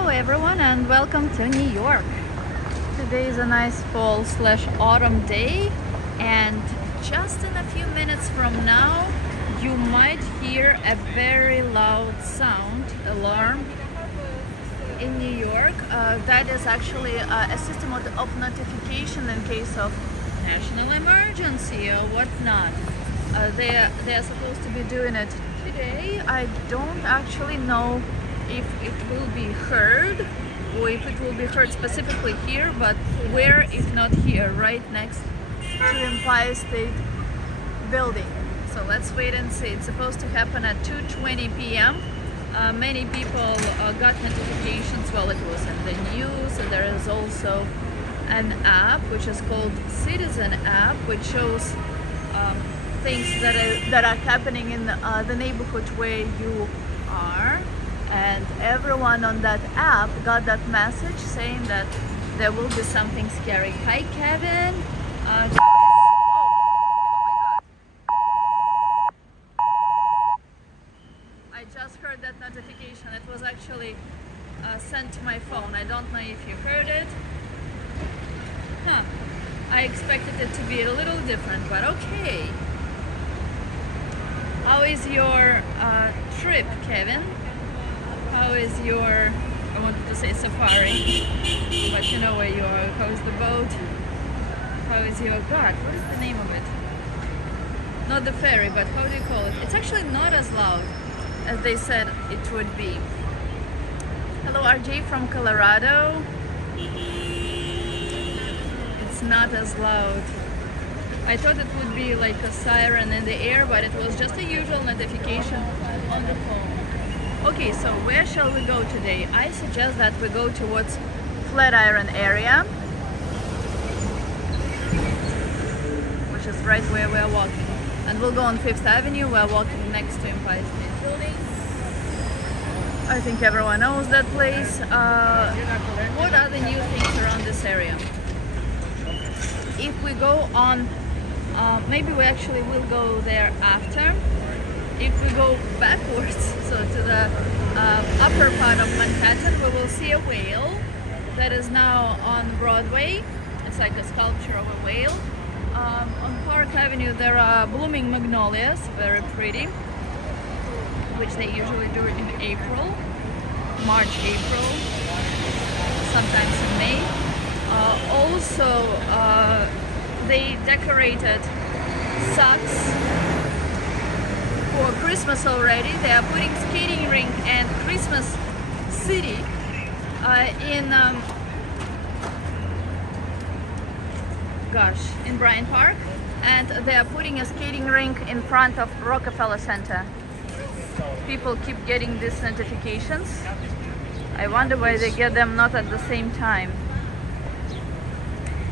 Hello everyone and welcome to New York. Today is a nice fall/autumn day, and just in a few minutes from now you might hear a very loud sound alarm in New York. That is actually a system of notification in case of national emergency or whatnot. They're supposed to be doing it today. I don't actually know if it will be heard or if it will be heard specifically here, but where if not here, right next to Empire State Building. So let's wait and see. It's supposed to happen at 2:20 p.m. Many people got notifications while it was in the news. And there is also an app which is called Citizen app, which shows things that are happening in the neighborhood where you are, and everyone on that app got that message saying that there will be something scary. Hi Kevin. Oh my god, I just heard that notification. It was actually sent to my phone. I don't know if you heard it. I expected it to be a little different, but okay. How is your trip, Kevin? How is your, I wanted to say safari, but you know where you are. How's the boat? How is your, God, what is the name of it? Not the ferry, but how do you call it? It's actually not as loud as they said it would be. Hello, RJ from Colorado. It's not as loud. I thought it would be like a siren in the air, but it was just a usual notification on the phone. Okay, so where shall we go today? I suggest that we go towards Flatiron area, which is right where we're walking. And we'll go on 5th Avenue. We're walking next to Empire State Building. I think everyone knows that place. What are the new things around this area? If we go on, maybe we actually will go there after. If we go backwards, so to the upper part of Manhattan, we will see a whale that is now on Broadway. It's like a sculpture of a whale. On Park Avenue there are blooming magnolias, very pretty, which they usually do in April, March, April, sometimes in May. Also, they decorated socks for Christmas already. They are putting skating rink and Christmas city in Bryant Park, and they are putting a skating rink in front of Rockefeller Center. People keep getting these notifications. I wonder why they get them not at the same time.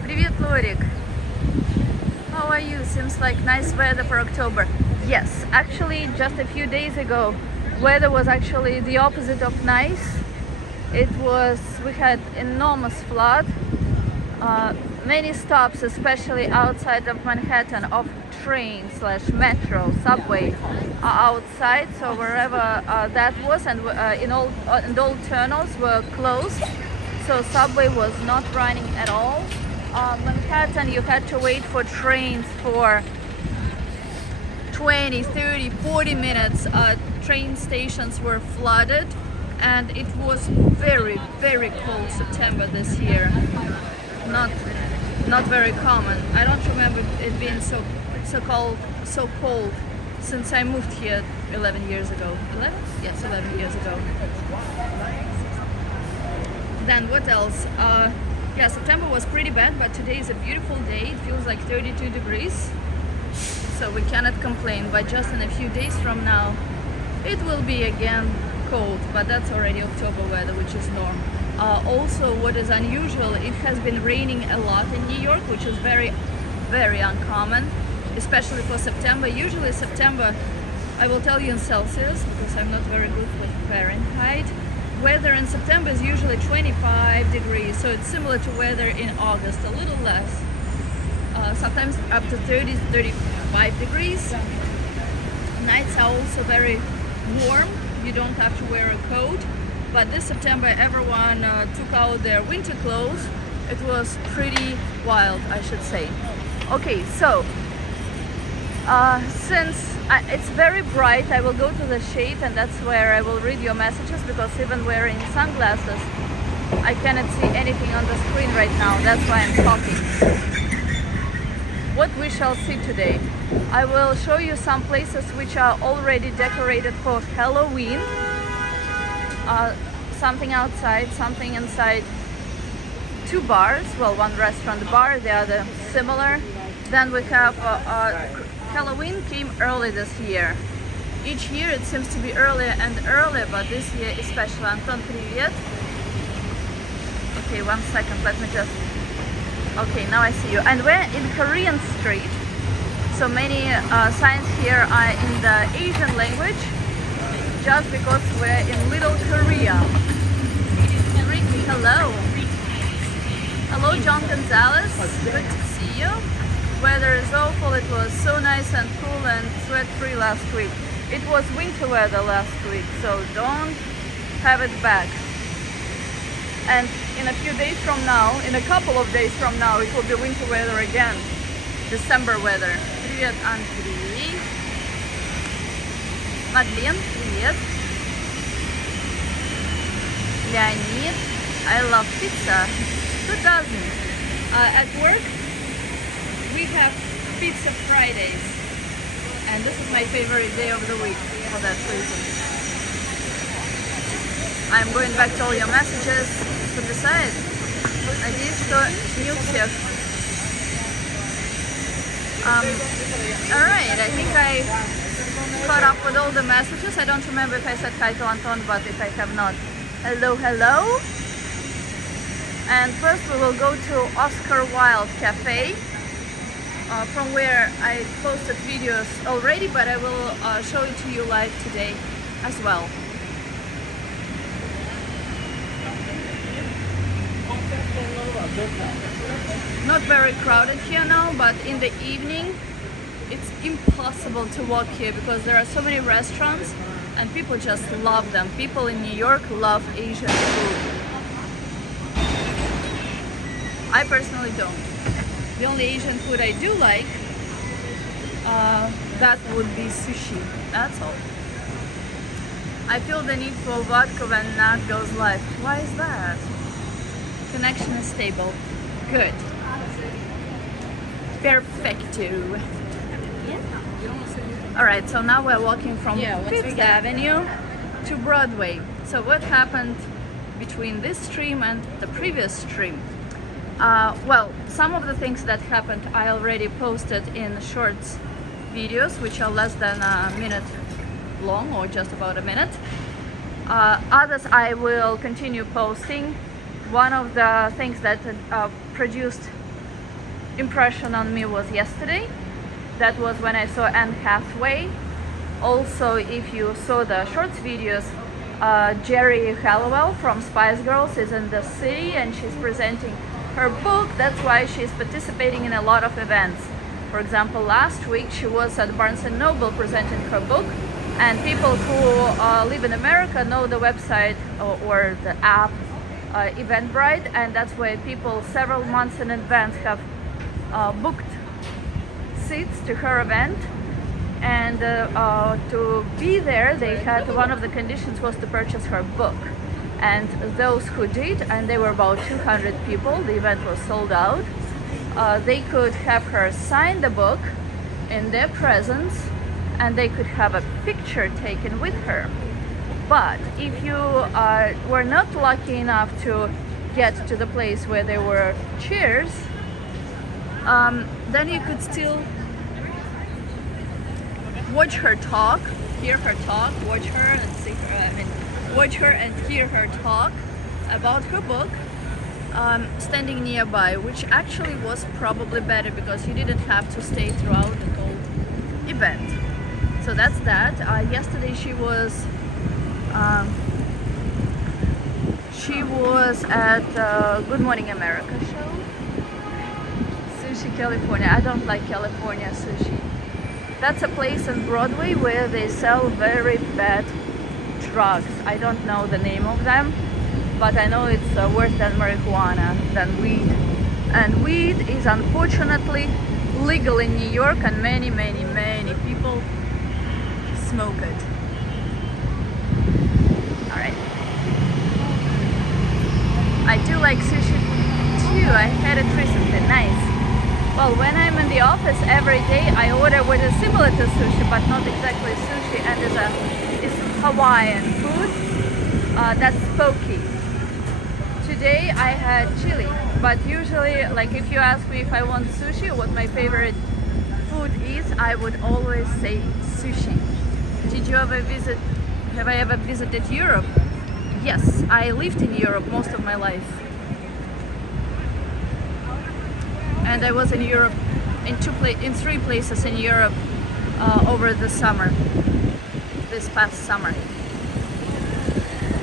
Привет, Lorik. How are you? Seems like nice weather for October. Yes, actually just a few days ago weather was actually the opposite of nice. We had enormous flood, many stops, especially outside of Manhattan, of train/metro, subway outside. So wherever that was, and all tunnels were closed, so subway was not running at all. Manhattan, you had to wait for trains for 20, 30, 40 minutes. Train stations were flooded, and it was very, very cold September this year. Not very common. I don't remember it being so cold since I moved here 11 years ago. 11? Yes, 11 years ago. Then what else? Yeah, September was pretty bad, but today is a beautiful day. It feels like 32 degrees. So we cannot complain, but just in a few days from now it will be again cold, but that's already October weather, which is normal. Also, what is unusual, it has been raining a lot in New York, which is very, very uncommon, especially for September. Usually September, I will tell you in Celsius because I'm not very good with Fahrenheit. Weather in September is usually 25 degrees, so it's similar to weather in August, a little less. Sometimes up to 30, 35 degrees. Nights are also very warm. You don't have to wear a coat. but this September everyone took out their winter clothes. It was pretty wild, I should say. Okay, so since it's very bright, I will go to the shade, and that's where I will read your messages, because even wearing sunglasses I cannot see anything on the screen right now. That's why I'm talking. What we shall see today. I will show you some places which are already decorated for Halloween. Something outside, something inside. 2 bars, well, one restaurant bar, the other similar. Then we have Halloween came early this year. Each year it seems to be earlier and earlier, but this year especially. Anton, привет. Okay, 1 second, let me just... Okay, now I see you. And we're in Korean Street. So many signs here are in the Asian language, just because we're in Little Korea. Ricky, hello. Hello, John Gonzalez. Good to see you. Weather is awful. It was so nice and cool and sweat-free last week. It was winter weather last week, so don't have it back. And in a few days from now, in a couple of days from now, it will be winter weather again. December weather. Привет, Андрей. Мадлен, привет. Leonid, I love pizza. Who doesn't? At work, we have Pizza Fridays. And this is my favorite day of the week for that reason. I'm going back to all your messages. Записать. Надеюсь, что не у всех. Alright, I think I caught up with all the messages. I don't remember if I said hi to Anton, but if I have not. Hello, hello. And first we will go to Oscar Wilde Cafe, from where I posted videos already, but I will show it to you live today as well. Not very crowded here now, but in the evening it's impossible to walk here because there are so many restaurants and people just love them. People in New York love Asian food. I personally don't. The only Asian food I do like, that would be sushi. That's all. I feel the need for vodka when Nat goes live. Why is that? Connection is stable. Good. Perfecto. Alright, so now we're walking from 5th Avenue to Broadway. So what happened between this stream and the previous stream? Well, some of the things that happened I already posted in shorts videos, which are less than a minute long, or just about a minute. Others I will continue posting. One of the things that produced impression on me was yesterday. That was when I saw Anne Hathaway. Also, if you saw the shorts videos, Jerry Halliwell from Spice Girls is in the city and she's presenting her book. That's why she's participating in a lot of events. For example, last week she was at Barnes & Noble presenting her book, and people who live in America know the website or the app Eventbrite, and that's where people several months in advance have booked seats to her event. And to be there, they had, one of the conditions was to purchase her book. And those who did, and they were about 200 people, the event was sold out, they could have her sign the book in their presence, and they could have a picture taken with her. But if you were not lucky enough to get to the place where there were chairs, then you could still watch her talk, hear her talk, watch her and see her, watch her and hear her talk about her book, standing nearby, which actually was probably better because you didn't have to stay throughout the whole event. So that's that. Yesterday she was at Good Morning America show. Sushi California. I don't like California sushi. That's a place on Broadway where they sell very bad drugs. I don't know the name of them, but I know it's worse than marijuana, than weed. And weed is unfortunately legal in New York, and many people smoke it. Alright. I do like sushi too. I had it recently. Nice. Well, when I'm in the office every day, I order what is similar to sushi, but not exactly sushi, and it's Hawaiian food. That's poke. Today I had chili, but usually, like, if you ask me if I want sushi, what my favorite food is, I would always say sushi. Have I ever visited Europe? Yes, I lived in Europe most of my life. And I was in Europe in 3 places in Europe over the summer, this past summer.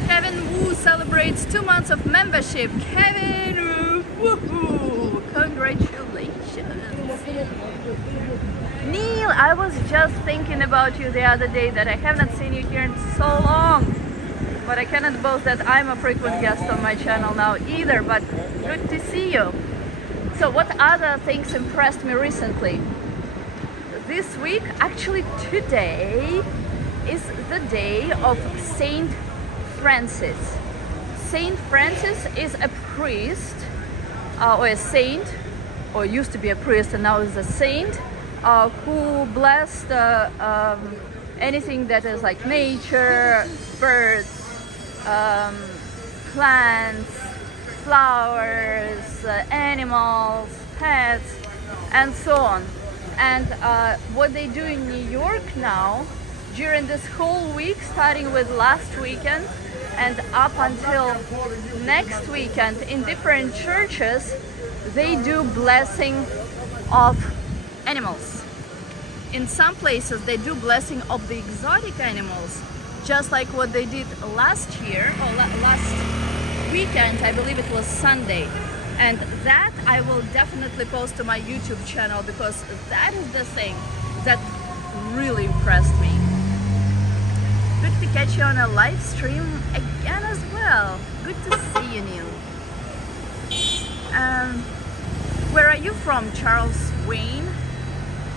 Kevin Wu celebrates 2 months of membership. Kevin Wu, woohoo! Congratulations. Neil, I was just thinking about you the other day that I haven't seen you here in so long. But I cannot boast that I'm a frequent guest on my channel now either, but good to see you. So what other things impressed me recently? This week, actually today, is the day of Saint Francis. Saint Francis is a priest, or a saint, or used to be a priest and now is a saint, who blessed anything that is like nature, birds, plants, flowers, animals, pets, and so on. And what they do in New York now, during this whole week, starting with last weekend and up until next weekend, in different churches, they do blessing of animals. In some places, they do blessing of the exotic animals, just like what they did last year, or last weekend, I believe it was Sunday. And that I will definitely post to my YouTube channel, because that is the thing that really impressed me. Good to catch you on a live stream again as well. Good to see you, Neil. Where are you from, Charles Wayne?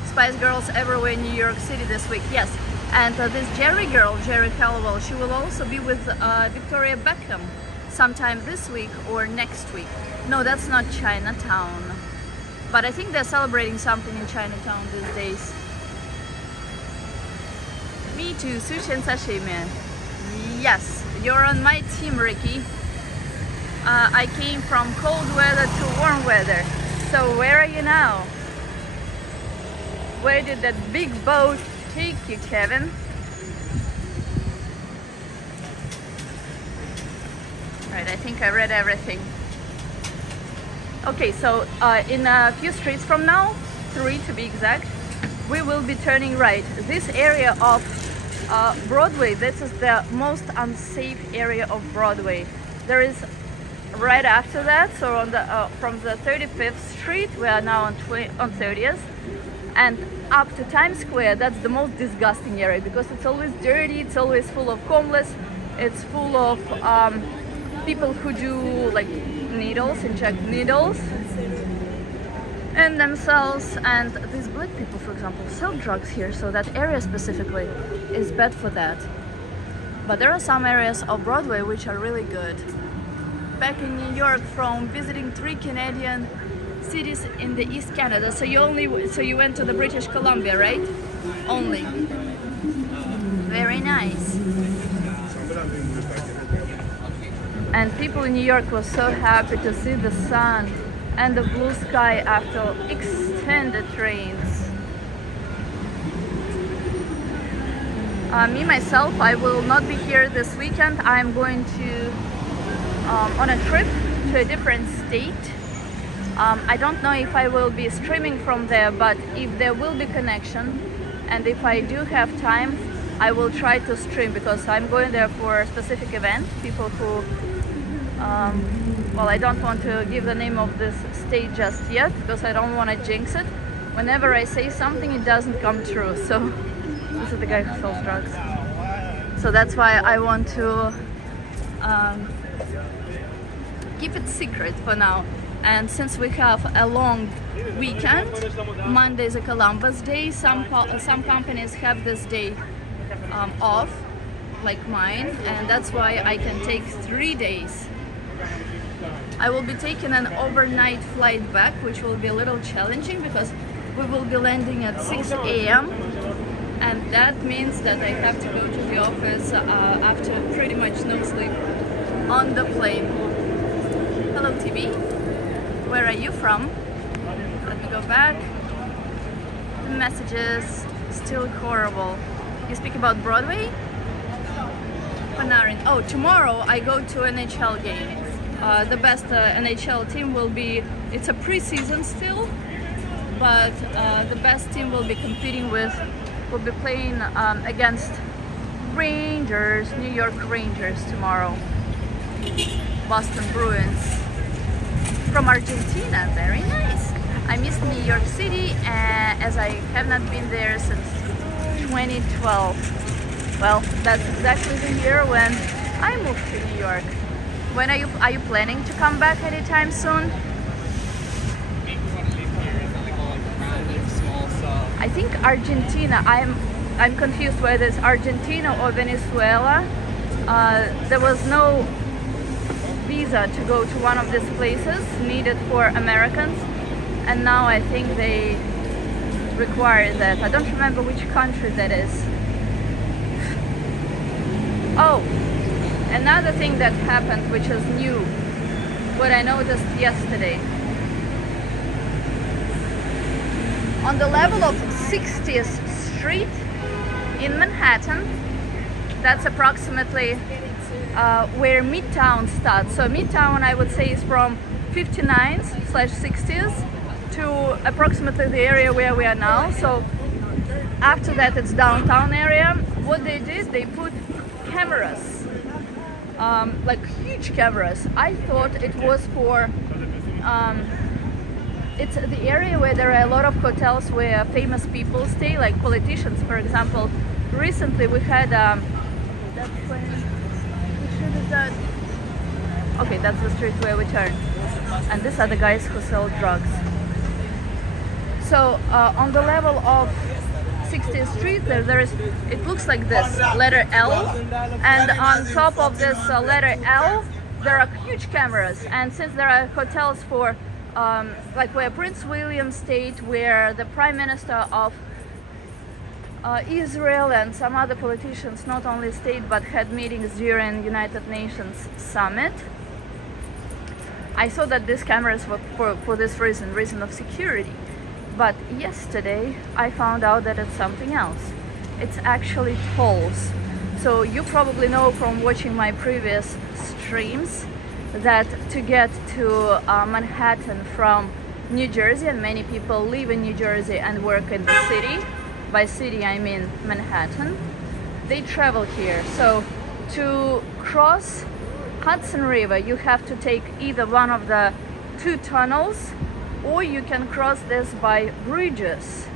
Spice Girls everywhere in New York City this week. Yes, and this Jerry girl, Jerry Caldwell, she will also be with Victoria Beckham sometime this week or next week. No, that's not Chinatown, but I think they're celebrating something in Chinatown these days. Me too, sushi and sashimi. Yes, you're on my team, Ricky. I came from cold weather to warm weather. So where are you now? Where did that big boat take you, Kevin? Right, I think I read everything. Okay, so in a few streets from now, 3 to be exact, we will be turning right. This area of Broadway, this is the most unsafe area of Broadway. There is right after that, so on the from the 35th Street, we are now on 30th, and up to Times Square, that's the most disgusting area, because it's always dirty, it's always full of homeless, it's full of people who do like needles, inject needles in themselves, and these black people, for example, sell drugs here, so that area specifically is bad for that. But there are some areas of Broadway which are really good. Back in New York from visiting 3 Canadian cities in the East Canada, so you went to the British Columbia, right? Only. Very nice. And people in New York were so happy to see the sun and the blue sky after extended rains. Me myself, I will not be here this weekend. I'm going to on a trip to a different state. I don't know if I will be streaming from there, but if there will be connection and if I do have time, I will try to stream, because I'm going there for a specific event. People who well, I don't want to give the name of this state just yet, because I don't want to jinx it. Whenever I say something, it doesn't come true. So this is the guy who sells drugs. So that's why I want to keep it secret for now. And since we have a long weekend, Monday is a Columbus Day. Some companies have this day off, like mine, and that's why I can take 3 days. I will be taking an overnight flight back, which will be a little challenging because we will be landing at 6 a.m. and that means that I have to go to the office after pretty much no sleep on the plane. Hello TV, where are you from? Let me go back. The messages still horrible. You speak about Broadway? Panarin. Oh, tomorrow I go to NHL game. The best NHL team will be, it's a preseason still, but the best team will be will be playing against Rangers, New York Rangers tomorrow. Boston Bruins from Argentina, very nice. I miss New York City as I have not been there since 2012. Well, that's exactly the year when I moved to New York. When are you planning to come back anytime soon? I think Argentina. I'm confused whether it's Argentina or Venezuela. There was no visa to go to one of these places needed for Americans, and now I think they require that. I don't remember which country that is. Oh, another thing that happened, which is new, what I noticed yesterday. On the level of 60th Street in Manhattan, that's approximately where Midtown starts. So Midtown, I would say, is from 59th/60th to approximately the area where we are now. So after that, it's downtown area. What they did, they put cameras, like huge cameras. I thought it was for it's the area where there are a lot of hotels where famous people stay, like politicians, for example. Recently we had okay, that's the street where we turned, and these are the guys who sell drugs. So on the level of 60th Street, there is, it looks like this letter L, and on top of this letter L there are huge cameras. And since there are hotels for like where Prince William stayed, where the Prime Minister of Israel and some other politicians not only stayed but had meetings during United Nations summit, I saw that these cameras were for this reason of security. But yesterday I found out that it's something else. It's actually tolls. So you probably know from watching my previous streams that to get to Manhattan from New Jersey, and many people live in New Jersey and work in the city, by city I mean Manhattan, they travel here. So to cross Hudson River you have to take either one of the 2 tunnels, or you can cross this by bridges.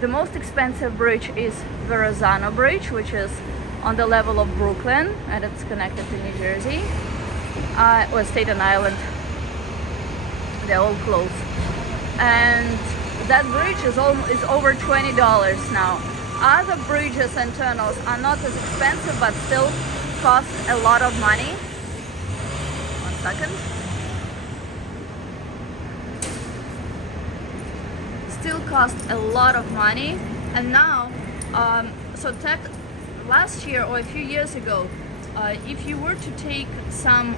The most expensive bridge is Verrazano Bridge, which is on the level of Brooklyn, and it's connected to New Jersey. Or Staten Island, they're all close. And that bridge is over $20 now. Other bridges and tunnels are not as expensive but still cost a lot of money. 1 second. Still cost a lot of money. And now, last year or a few years ago, if you were to take some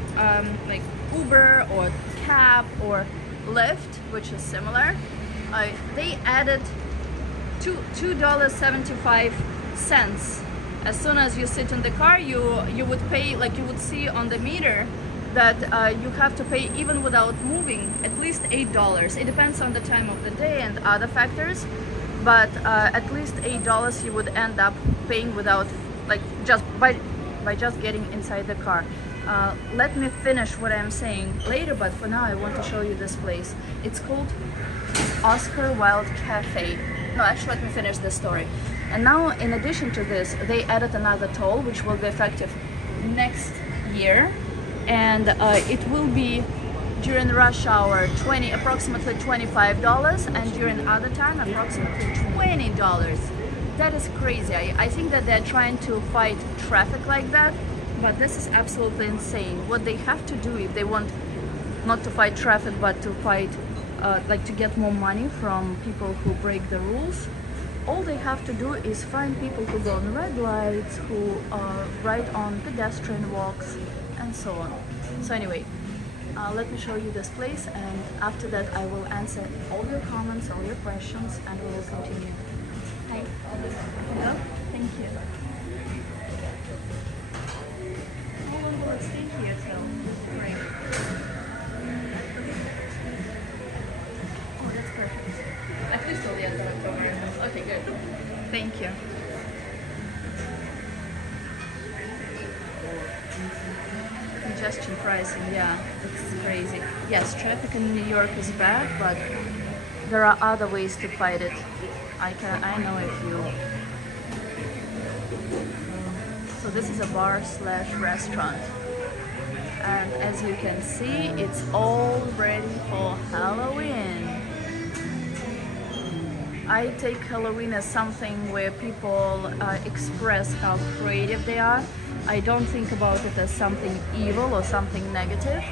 like Uber or cab or Lyft, which is similar, they added $2.75. As soon as you sit in the car, you would pay, like you would see on the meter, that you have to pay even without moving at least $8. It depends on the time of the day and other factors, but at least $8 you would end up paying without, like, just by just getting inside the car. Let me finish what I'm saying later, but for now I want to show you this place. It's called Wilde Cafe. No, actually, let me finish this story. And now, in addition to this, they added another toll, which will be effective next year, and it will be during rush hour approximately $25, and during other time approximately $20. That is crazy. I think that they're trying to fight traffic like that, but this is absolutely insane. What they have to do if they want not to fight traffic but to fight like to get more money from people who break the rules, all they have to do is find people who go on red lights, who ride on pedestrian walks, and so on. So anyway, let me show you this place, and after that I will answer all your comments, all your questions, and we will continue. Hi. Hello? Thank you. How long will it stay here till? Great. Oh, that's perfect. At least till the end of October. Okay, good. Thank you. Congestion pricing, yeah, it's crazy. Yes, traffic in New York is bad, but there are other ways to fight it. I know a few. So this is a bar slash restaurant, and as you can see, it's all ready for Halloween. I take Halloween as something where people express how creative they are. I don't think about it as something evil or something negative.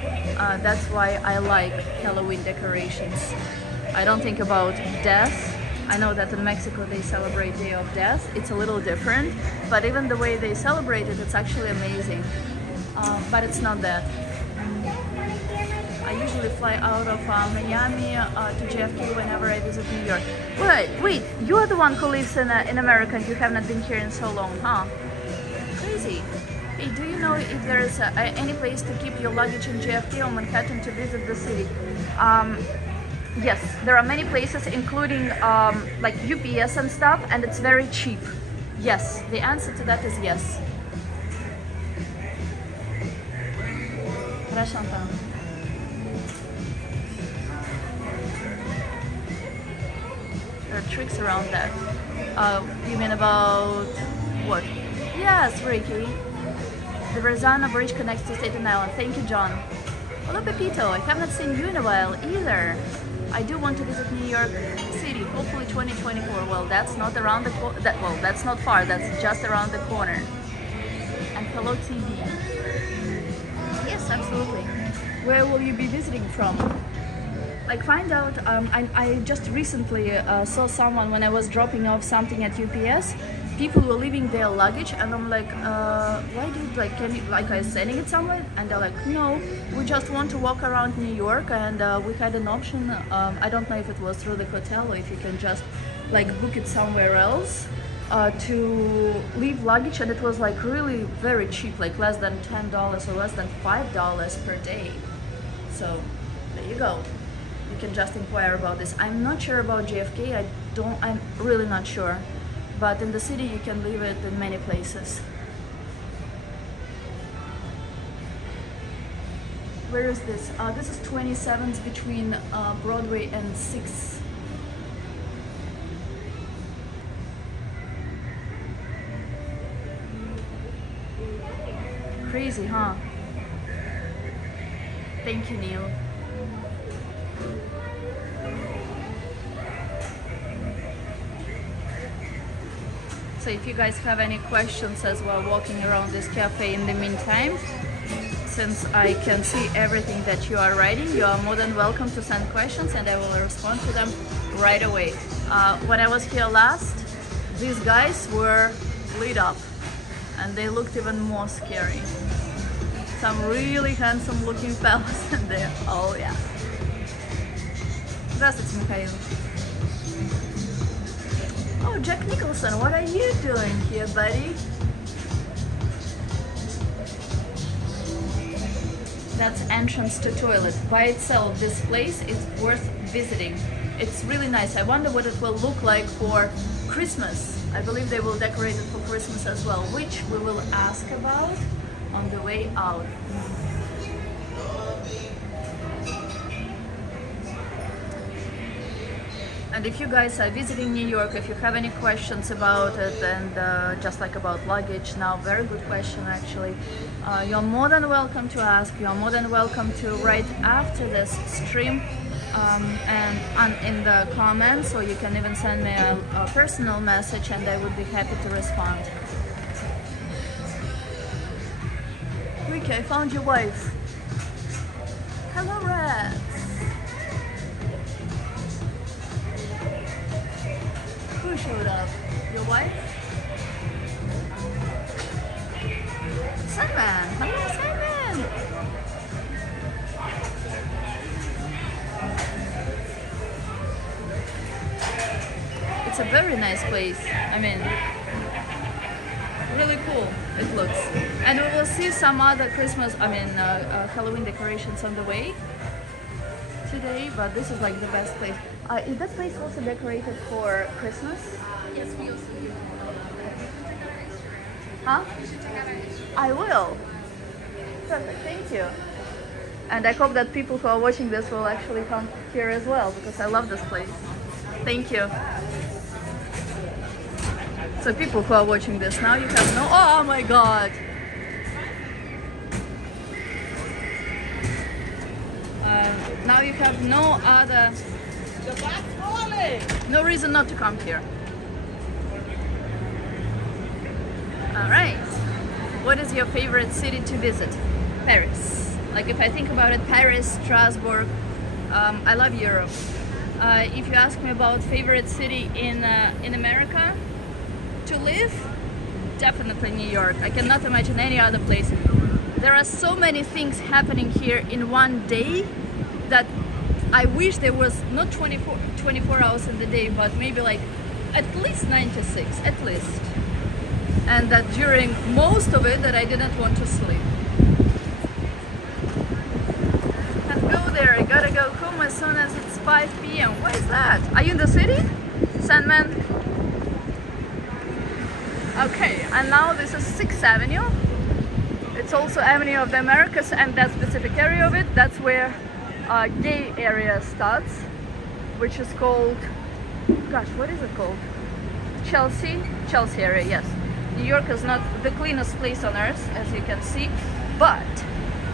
That's why I like Halloween decorations. I don't think about death. I know that in Mexico they celebrate Day of Death. It's a little different, but even the way they celebrate it, it's actually amazing. But it's not that. I usually fly out of Miami to JFK whenever I visit New York. Wait, you are the one who lives in America and you have not been here in so long, huh? Crazy. Hey, do you know if there is any place to keep your luggage in JFK or Manhattan to visit the city? Yes, there are many places, including like UPS and stuff, and it's very cheap. Yes, the answer to that is yes. There are tricks around that. You mean about what? Yes, Ricky. The Verrazano Bridge connects to Staten Island. Thank you, John. Hello, Pepito. I have not seen you in a while either. I do want to visit New York City, hopefully 2024. Well, that's not around the well, that's not far. That's just around the corner. And hello, TV. Yes, absolutely. Where will you be visiting from? Like, find out. I just recently saw someone when I was dropping off something at UPS. People were leaving their luggage, and I'm like, why do you, like, can you, like, are you sending it somewhere? And they're like, no, we just want to walk around New York, and we had an option. I don't know if it was through the hotel or if you can just like book it somewhere else to leave luggage, and it was like really very cheap, like less than $10 or less than $5 per day. So there you go. You can just inquire about this. I'm not sure about JFK. I'm really not sure. But in the city, you can leave it in many places. Where is this? This is 27th between Broadway and 6th. Crazy, huh? Thank you, Neil. So if you guys have any questions as well walking around this cafe in the meantime, since I can see everything that you are writing, you are more than welcome to send questions and I will respond to them right away. When I was here last, these guys were lit up and they looked even more scary. Some really handsome looking fellas in there. Oh yeah. Здравствуйте, Mikhail. Oh, Jack Nicholson, what are you doing here, buddy? That's entrance to toilet. By itself, this place is worth visiting. It's really nice. I wonder what it will look like for Christmas. I believe they will decorate it for Christmas as well, which we will ask about on the way out. And if you guys are visiting New York, if you have any questions about it, and just like about luggage, now very good question actually, you're more than welcome to ask. You're more than welcome to write after this stream and in the comments, or you can even send me a personal message and I would be happy to respond. Ricky, I found your wife. Hello, Rats. Who showed up? Your wife? Sandman! Hello, Sandman! It's a very nice place. I mean, really cool it looks. And we will see some other Halloween decorations on the way today, but this is like the best place. Is that place also decorated for Christmas? Yes, we also do. Huh? You should check out our Instagram. I will. Perfect, thank you. And I hope that people who are watching this will actually come here as well, because I love this place. Thank you. So people who are watching this now, you have no... Oh my god! Now you have no other... No reason not to come here. Alright. What is your favorite city to visit? Paris. Like if I think about it, Paris, Strasbourg. I love Europe. If you ask me about favorite city in America to live, definitely New York. I cannot imagine any other place. There are so many things happening here in one day that I wish there was not 24 hours in the day, but maybe like at least 96, at least. And that during most of it that I didn't want to sleep. Can't go there, I gotta go home as soon as it's 5 p.m. Why is that? Are you in the city, Sandman? Okay, and now this is 6th Avenue. It's also Avenue of the Americas, and that specific area of it, that's where gay area starts, which is called, gosh, what is it called? Chelsea area, yes. New York is not the cleanest place on earth, as you can see, but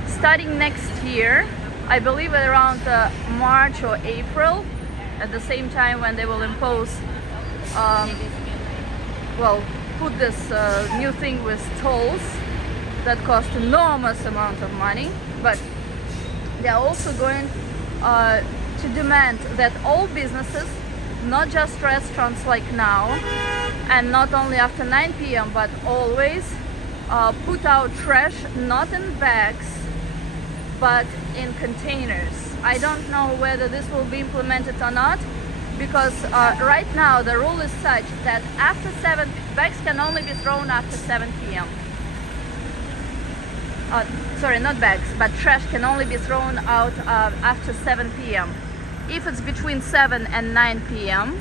starting next year, I believe around March or April, at the same time when they will impose, put this new thing with tolls that cost enormous amount of money, but they're also going to demand that all businesses, not just restaurants like now, and not only after 9 p.m. but always, put out trash not in bags but in containers. I don't know whether this will be implemented or not, because right now the rule is such that after 7, bags can only be thrown after 7 p.m. Sorry, not bags, but trash can only be thrown out after 7 p.m. If it's between 7 and 9 p.m.,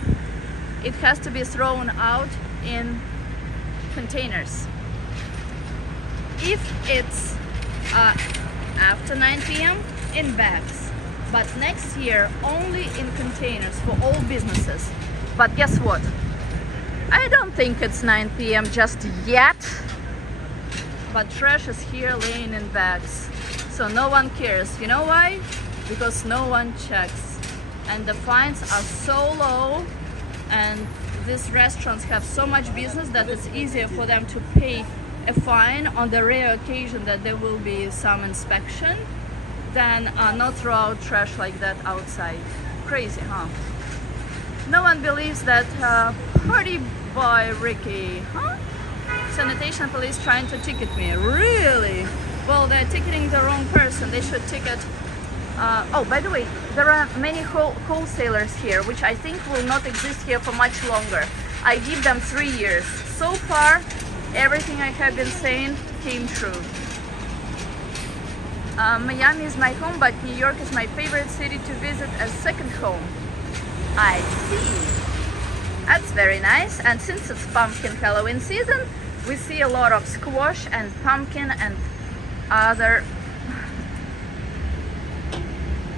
it has to be thrown out in containers. If it's after 9 p.m., in bags. But next year, only in containers for all businesses. But guess what? I don't think it's 9 p.m. just yet. But trash is here laying in bags. So no one cares. You know why? Because no one checks. And the fines are so low, and these restaurants have so much business that it's easier for them to pay a fine on the rare occasion that there will be some inspection than not throw out trash like that outside. Crazy, huh? No one believes that party boy Ricky, huh? Sanitation police trying to ticket me. Really? Well, they're ticketing the wrong person. They should ticket. Oh, by the way, there are many wholesalers here, which I think will not exist here for much longer. I give them 3 years. So far, everything I have been saying came true. Miami is my home, but New York is my favorite city to visit as second home. I see. That's very nice. And since it's pumpkin Halloween season, we see a lot of squash and pumpkin and other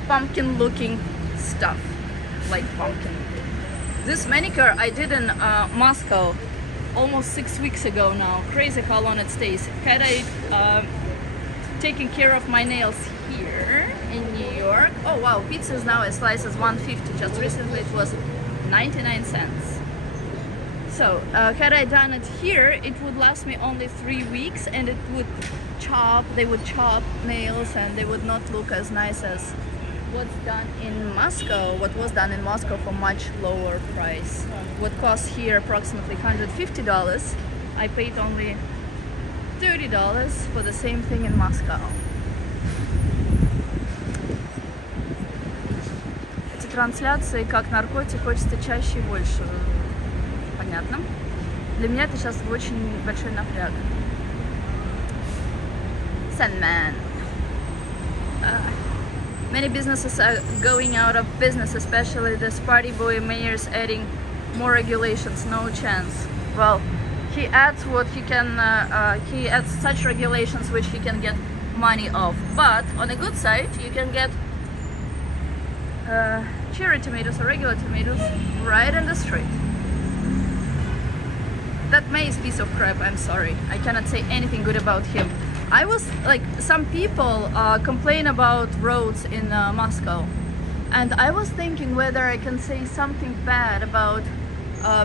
pumpkin looking stuff like pumpkin. This manicure I did in Moscow almost 6 weeks ago now. Crazy how long it stays. Had I taken care of my nails here in New York. Oh wow, pizza is now a slice is $1.50. Just recently it was 99 cents. So had I done it here, it would last me only 3 weeks, and it would they would chop nails, and they would not look as nice as what was done in Moscow for much lower price. What costs here approximately $150, I paid only $30 for the same thing in Moscow. Эти трансляции как наркотик, хочется чаще и больше. Понятно? Для меня это сейчас очень большой напряг. Sandman. Many businesses are going out of business, especially this party boy mayor's adding more regulations. No chance. Well, he adds what he can. He adds such regulations which he can get money off. But on the good side, you can get cherry tomatoes or regular tomatoes right in the street. That May's piece of crap. I'm sorry. I cannot say anything good about him. I was like, some people complain about roads in Moscow, and I was thinking whether I can say something bad about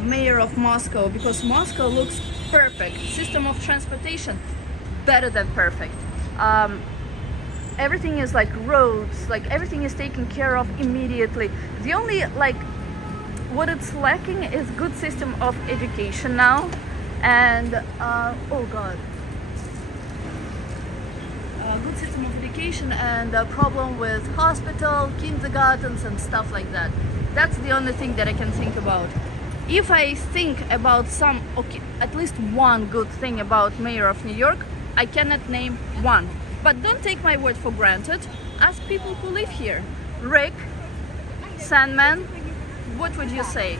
mayor of Moscow, because Moscow looks perfect. System of transportation better than perfect. Everything is like roads, like everything is taken care of immediately. The only like what it's lacking is good system of education now, and oh god. Good system of education, and a problem with hospital, kindergartens and stuff like that. That's the only thing that I can think about. If I think about at least one good thing about mayor of New York, I cannot name one. But don't take my word for granted. Ask people who live here. Rick, Sandman, what would you say?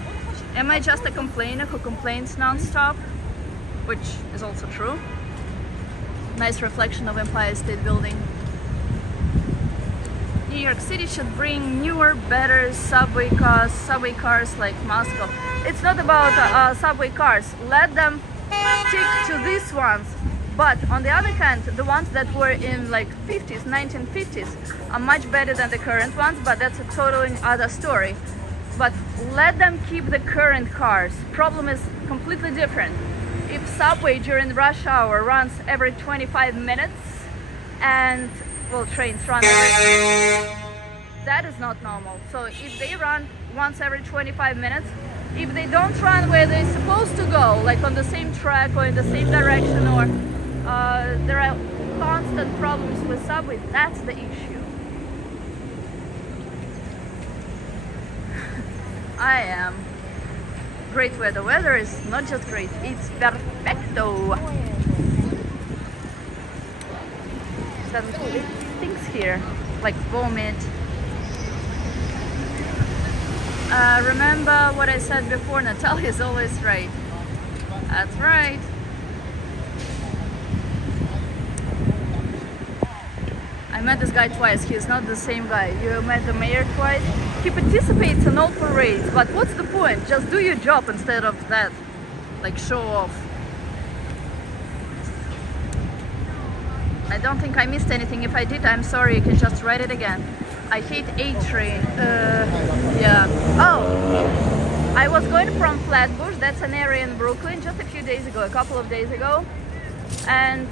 Am I just a complainer who complains non-stop? Which is also true. Nice reflection of Empire State Building. New York City should bring newer, better subway cars like Moscow. It's not about subway cars. Let them stick to these ones. But on the other hand, the ones that were in like 1950s are much better than the current ones, but that's a totally other story. But let them keep the current cars. Problem is completely different. If subway during rush hour runs every 25 minutes, and well, trains run that is not normal. So if they run once every 25 minutes, if they don't run where they're supposed to go, like on the same track or in the same direction, or there are constant problems with subway, that's the issue. I am. Great weather. Weather is not just great, it's perfecto. Some things here, like vomit. Remember what I said before, Natalia is always right. That's right. I met this guy twice, he's not the same guy. You met the mayor twice. He participates in all parades, but what's the point? Just do your job instead of that, like show off. I don't think I missed anything. If I did, I'm sorry, you can just write it again. I hate A train. Yeah. Oh, I was going from Flatbush, that's an area in Brooklyn, just a few days ago, a couple of days ago. And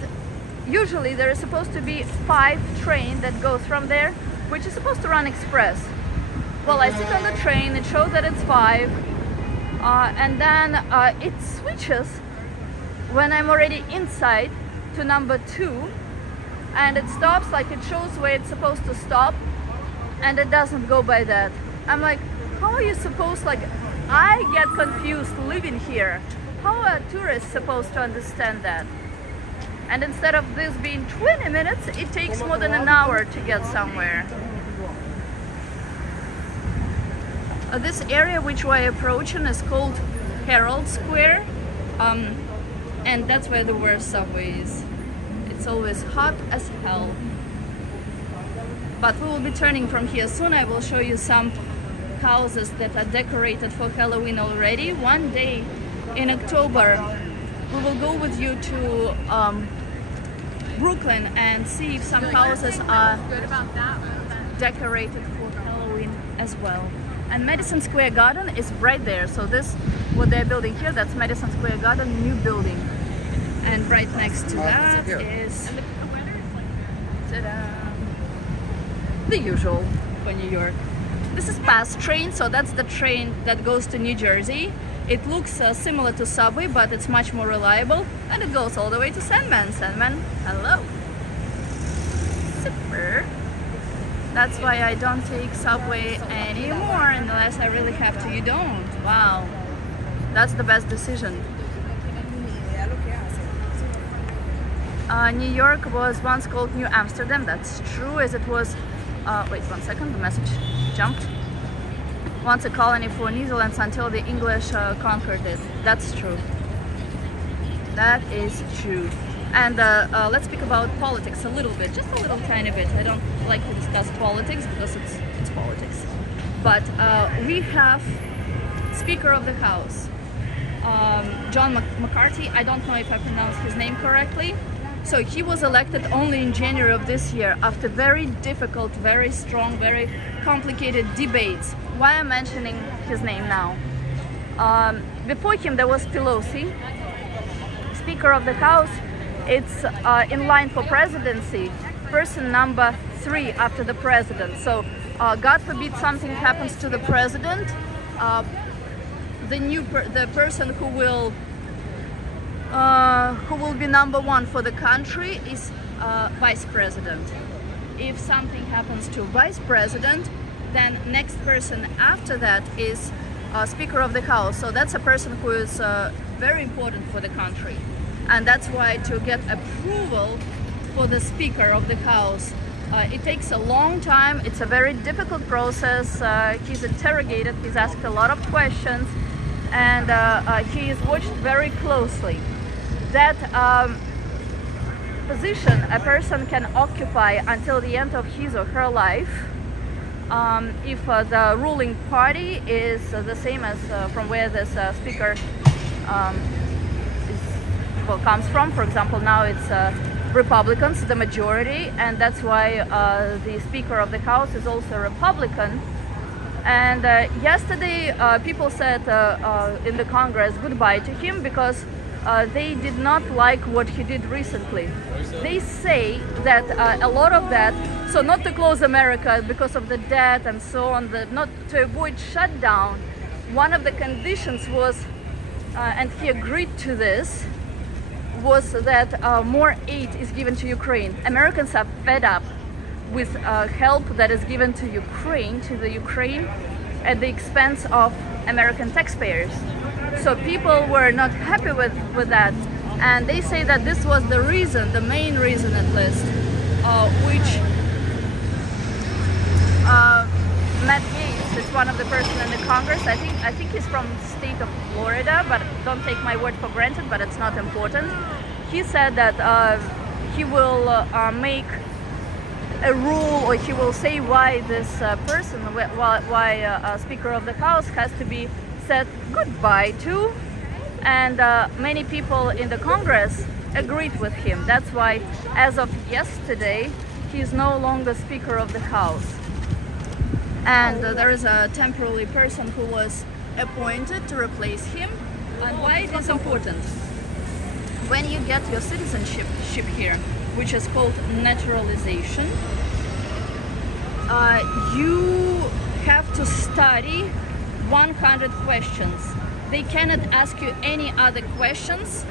usually there is supposed to be 5 trains that goes from there, which is supposed to run express. Well, I sit on the train, it shows that it's 5, and then it switches when I'm already inside to number 2, and it stops, like it shows where it's supposed to stop, and it doesn't go by that. I'm like, how are you supposed, like, I get confused living here. How are tourists supposed to understand that? And instead of this being 20 minutes, it takes more than an hour to get somewhere. This area which we're approaching is called Herald Square, and that's where the worst subway is. It's always hot as hell. But we will be turning from here soon. I will show you some houses that are decorated for Halloween already. One day in October, we will go with you to Brooklyn and see if some houses are Good about that one. decorated for Halloween as well. And Madison Square Garden is right there. So this, what they're building here, that's Madison Square Garden, new building. And right next to that is ta-da, the usual for New York. This is Fast Train, so that's the train that goes to New Jersey. It looks similar to Subway, but it's much more reliable, and it goes all the way to Sandman. Sandman, hello. Super. That's why I don't take Subway anymore unless I really have to. You don't? Wow. That's the best decision. New York was once called New Amsterdam. That's true, as it was... wait 1 second, the message jumped. Once a colony for Netherlands until the English conquered it. That's true. That is true. And let's speak about politics a little bit, just a little tiny bit. I don't like to discuss politics because it's politics. But we have Speaker of the House, John McCarthy. I don't know if I pronounced his name correctly. So he was elected only in January of this year after very difficult, very strong, very complicated debates. Why I'm mentioning his name now? Before him there was Pelosi, Speaker of the House. It's in line for presidency, person number 3 after the president. So God forbid something happens to the president, the person who will be number 1 for the country is vice president. If something happens to vice president, then next person after that is Speaker of the House. So that's a person who is very important for the country. And that's why to get approval for the Speaker of the House, it takes a long time. It's a very difficult process. He's interrogated, he's asked a lot of questions, and he is watched very closely. That position a person can occupy until the end of his or her life if the ruling party is the same as from where this speaker comes from. For example, now it's Republicans, the majority, and that's why the Speaker of the House is also Republican. And yesterday people said in the Congress goodbye to him because they did not like what he did recently. They say that a lot of that, so not to close America because of the debt and so on, not to avoid shutdown, one of the conditions was, and he agreed to this, was that more aid is given to Ukraine. Americans are fed up with help that is given to the Ukraine at the expense of American taxpayers. So people were not happy with that, and they say that this was the reason, the main reason at least, which Matt Gaetz is one of the person in the Congress. I think he's from the state of Florida, but don't take my word for granted, but it's not important. He said that he will make a rule, or he will say why this person, why Speaker of the House has to be said goodbye to, and many people in the Congress agreed with him. That's why, as of yesterday, he is no longer Speaker of the House. And there is a temporary person who was appointed to replace him. And why it is important? When you get your citizenship here, which is called naturalization, you have to study 100 questions. They cannot ask you any other questions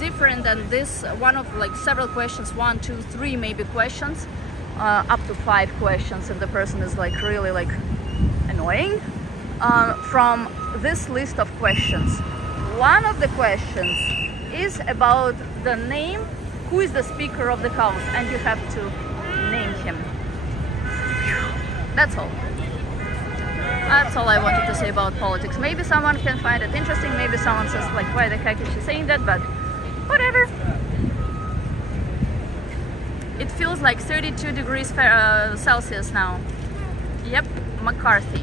different than this, one of like several questions, 1, 2, 3 maybe questions, up to 5 questions if the person is like really like annoying, from this list of questions. One of the questions is about the name, who is the Speaker of the House, and you have to name him. That's all. That's all I wanted to say about politics. Maybe someone can find it interesting, maybe someone says like, why the heck is she saying that, but whatever. It feels like 32 degrees Celsius now. Yep, McCarthy.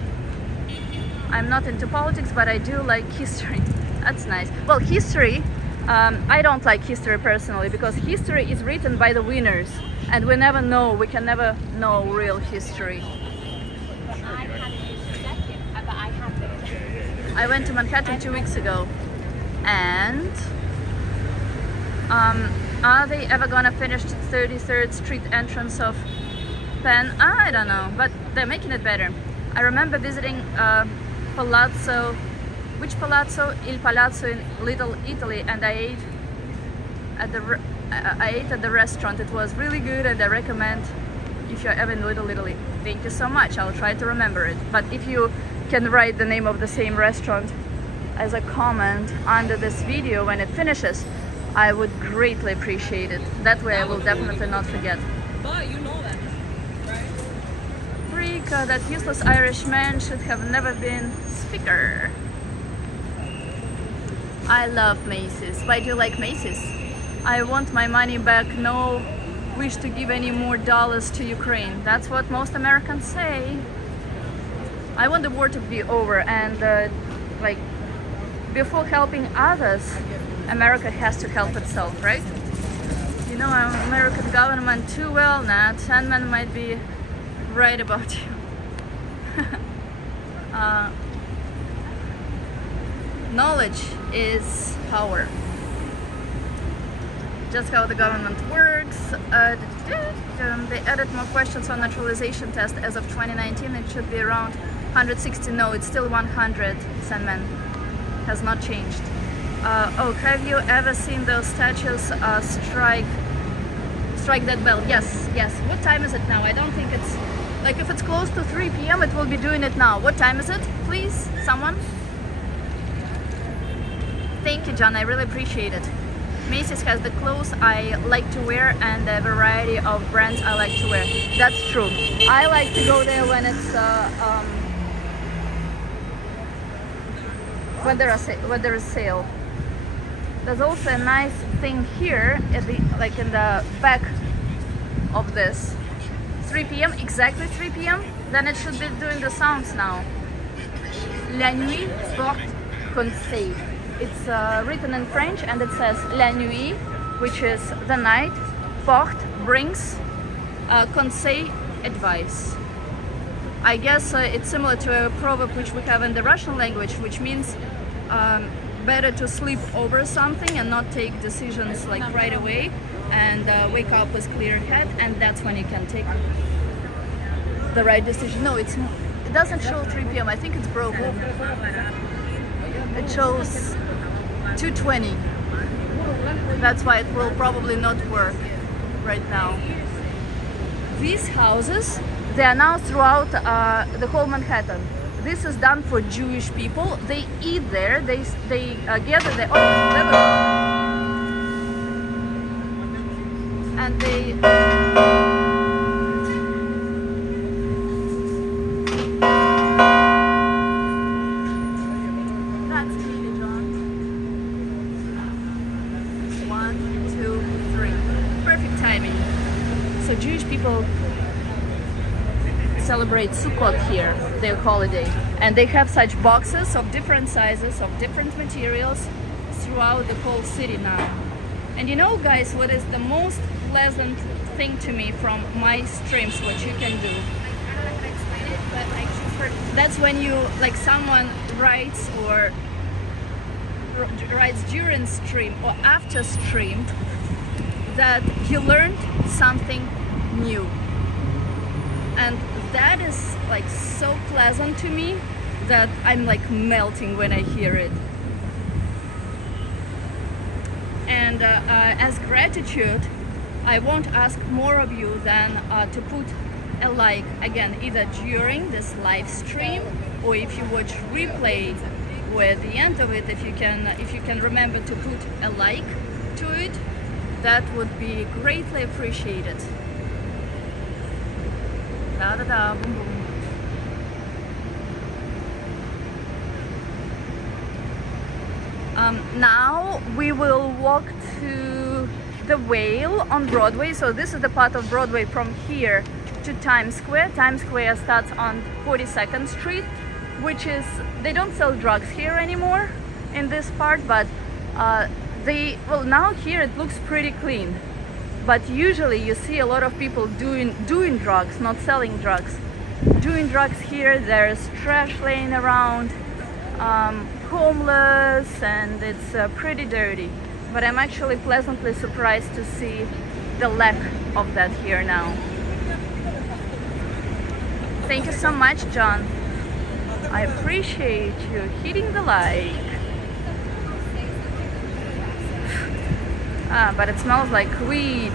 I'm not into politics, but I do like history. That's nice. Well, history, I don't like history personally, because history is written by the winners, and we never know, we can never know real history. I went to Manhattan 2 weeks ago, and are they ever gonna finish 33rd Street entrance of Penn? I don't know, but they're making it better. I remember visiting Palazzo, which Palazzo? Il Palazzo in Little Italy, and I ate at the restaurant. It was really good, and I recommend if you're ever in Little Italy. Thank you so much. I'll try to remember it. But if you can write the name of the same restaurant as a comment under this video when it finishes, I would greatly appreciate it. That way I will definitely not forget. But you know that, right? Freak, that useless Irish man should have never been speaker. I love Macy's. Why do you like Macy's? I want my money back. No wish to give any more dollars to Ukraine. That's what most Americans say. I want the war to be over, and like, before helping others, America has to help itself, right? You know, American government too well. Nah, Sandman might be right about you. Knowledge is power. Just how the government works. They added more questions on naturalization test as of 2019. It should be around 160. No, it's still 100. Sandman has not changed. Oh, have you ever seen those statues strike that bell? Yes. What time is it now? I don't think it's, like, if it's close to 3 p.m. it will be doing it now. What time is it? Please, someone? Thank you, John. I really appreciate it. Macy's has the clothes I like to wear and a variety of brands I like to wear. That's true. I like to go there when it's when there is sale. There's also a nice thing here at the, like, in the back of this. 3 p.m. exactly 3 p.m. Then it should be doing the sounds now. La nuit porte conseil. It's written in French, and it says la nuit, which is the night. Porte brings, conseil advice. I guess it's similar to a proverb which we have in the Russian language, which means better to sleep over something and not take decisions like right away, and wake up with clear head, and that's when you can take the right decision. No, it doesn't show 3 p.m. I think it's broken. It shows 2:20. That's why it will probably not work right now. These houses, they are now throughout the whole Manhattan. This is done for Jewish people. They eat there. They gather there. Oh, there we go. And they. That's really John. 1, 2, 3. Perfect timing. So Jewish people celebrate Sukkot here, their holiday, and they have such boxes of different sizes, of different materials throughout the whole city now. And you know, guys, what is the most pleasant thing to me from my streams, what you can do? I'm not gonna explain it, but like That's when you, like, someone writes during stream or after stream that he learned something new. And that is like so pleasant to me that I'm like melting when I hear it. And as gratitude, I won't ask more of you than to put a like, again, either during this live stream, or if you watch replay with the end of it, if you can remember to put a like to it, that would be greatly appreciated. Da da da, boom boom. Now we will walk to the Whale on Broadway. So this is the part of Broadway from here to Times Square. Times Square starts on 42nd Street. which is, they don't sell drugs here anymore in this part, but well, now here it looks pretty clean. But usually you see a lot of people doing drugs, not selling drugs. Doing drugs here, there's trash laying around, homeless, and it's pretty dirty. But I'm actually pleasantly surprised to see the lack of that here now. Thank you so much, John. I appreciate you hitting the like. But it smells like weed.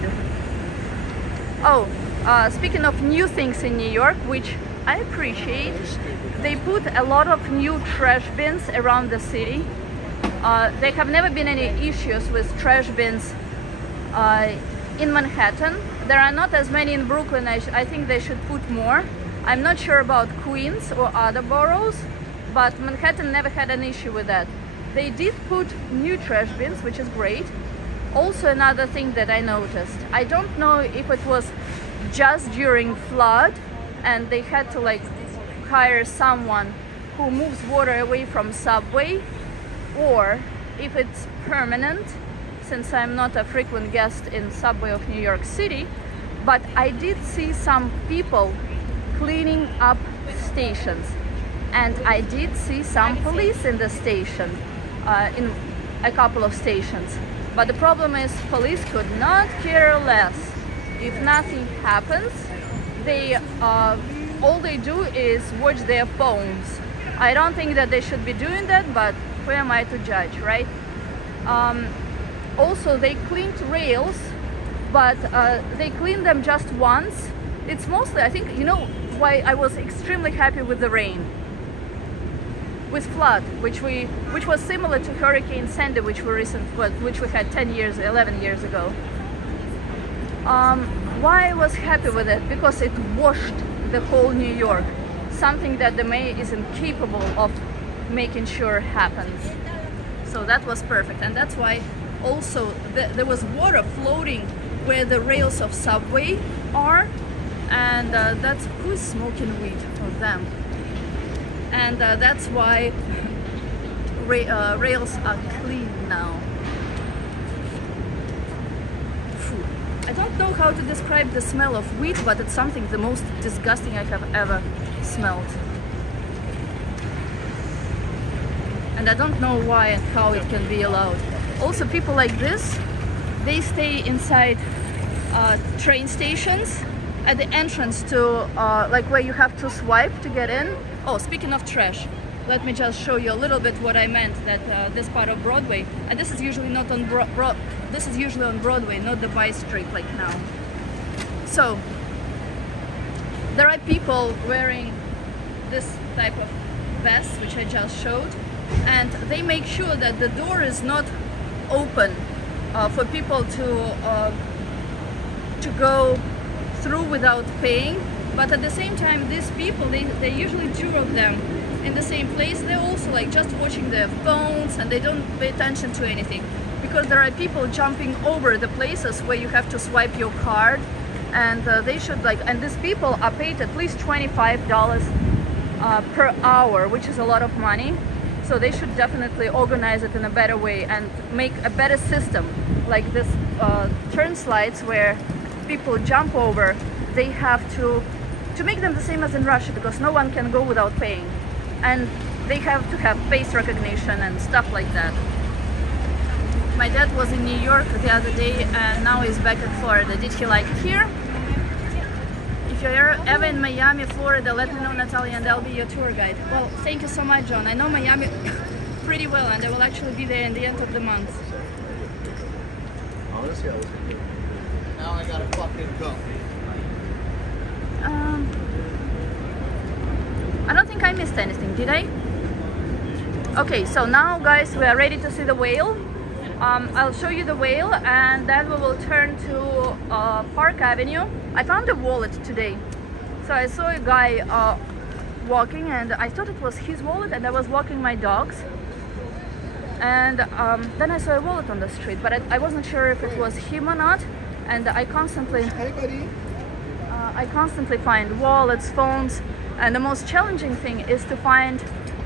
Oh, speaking of new things in New York, which I appreciate, they put a lot of new trash bins around the city. There have never been any issues with trash bins in Manhattan. There are not as many in Brooklyn. I think they should put more. I'm not sure about Queens or other boroughs, but Manhattan never had an issue with that. They did put new trash bins, which is great. Also, another thing that I noticed, I don't know if it was just during flood and they had to like hire someone who moves water away from subway, or if it's permanent, since I'm not a frequent guest in subway of New York City, but I did see some people cleaning up stations, and I did see some police in the station, in a couple of stations. But the problem is police could not care less. If nothing happens, they all they do is watch their phones. I don't think that they should be doing that, but who am I to judge, right? Also, they cleaned rails, but they cleaned them just once. It's mostly, I think, you know why I was extremely happy with the rain? With flood, which was similar to Hurricane Sandy, which we had 11 years ago. Why I was happy with it? Because it washed the whole New York, something that the mayor is incapable of making sure happens. So that was perfect, and that's why also there was water floating where the rails of subway are, and that's who's smoking weed of them. And that's why rails are clean now. Phew. I don't know how to describe the smell of weed, but it's something the most disgusting I have ever smelled. And I don't know why and how it can be allowed. Also, people like this, they stay inside train stations at the entrance to like where you have to swipe to get in. Oh, speaking of trash, let me just show you a little bit what I meant. That this part of Broadway, and this is usually not on this is usually on Broadway, not the Vice Street like now. So there are people wearing this type of vest, which I just showed, and they make sure that the door is not open for people to go through without paying. But at the same time, these people, they usually two of them in the same place. They're also like just watching their phones, and they don't pay attention to anything, because there are people jumping over the places where you have to swipe your card, and they should like, and these people are paid at least $25 per hour, which is a lot of money. So they should definitely organize it in a better way and make a better system, like this turn slides where people jump over. They have to make them the same as in Russia, because no one can go without paying, and they have to have face recognition and stuff like that. My dad was in New York the other day, and now he's back in Florida. Did he like it here? If you're ever in Miami, Florida, let me know, Natalia, and I'll be your tour guide. Well, thank you so much, John. I know Miami pretty well, and I will actually be there in the end of the month. Honestly, now I gotta fucking go. I don't think I missed anything, did I? Okay, so now guys, we are ready to see the whale. I'll show you the whale, and then we will turn to Park Avenue. I found a wallet today. So I saw a guy walking, and I thought it was his wallet, and I was walking my dogs. And then I saw a wallet on the street, but I wasn't sure if it was him or not. And I constantly find wallets, phones, And the most challenging thing is to find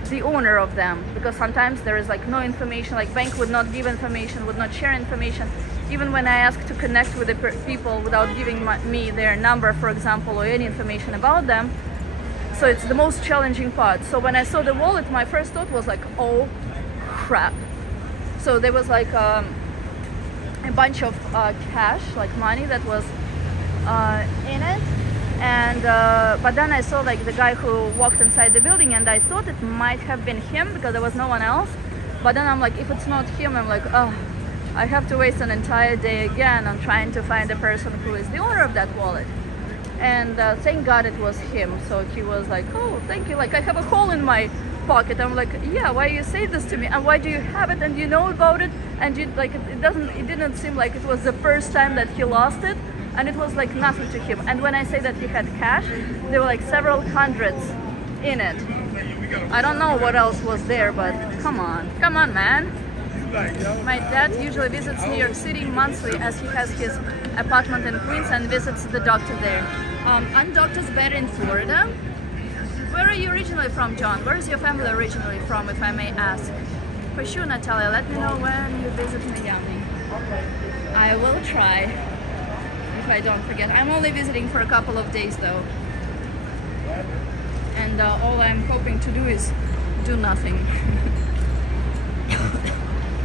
the owner of them, because sometimes there is like no information, like bank would not give information, would not share information. Even when I ask to connect with the people without giving me their number, for example, or any information about them. So it's the most challenging part. So when I saw the wallet, my first thought was like, oh crap. So there was like a bunch of cash, like money that was in it. And but then I saw like the guy who walked inside the building, and I thought it might have been him because there was no one else. But then I'm like, if it's not him, I'm like, oh, I have to waste an entire day again on trying to find the person who is the owner of that wallet. And thank God it was him. So he was like, oh, thank you. Like, I have a hole in my pocket. I'm like, yeah, why you say this to me? And why do you have it? And you know about it? And you like, it didn't seem like it was the first time that he lost it. And it was like nothing to him. And when I say that he had cash, there were like several hundreds in it. I don't know what else was there, but come on, man. My dad usually visits New York City monthly, as he has his apartment in Queens and visits the doctor there. Aren't doctors better in Florida? Where are you originally from, John? Where is your family originally from, if I may ask? For sure, Natalia, let me know when you visit Miami. I will try. If I don't forget. I'm only visiting for a couple of days though, and all I'm hoping to do is do nothing.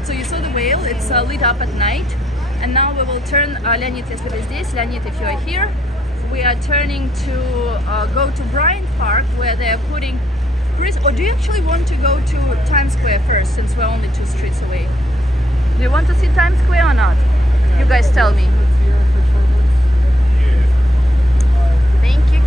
So you saw the whale, it's lit up at night, and now we will turn, Leonid, если вы здесь, Leonid, if you are here, we are turning to go to Bryant Park, where they are putting or do you actually want to go to Times Square first, since we're only 2 streets away? Do you want to see Times Square or not? You guys tell me.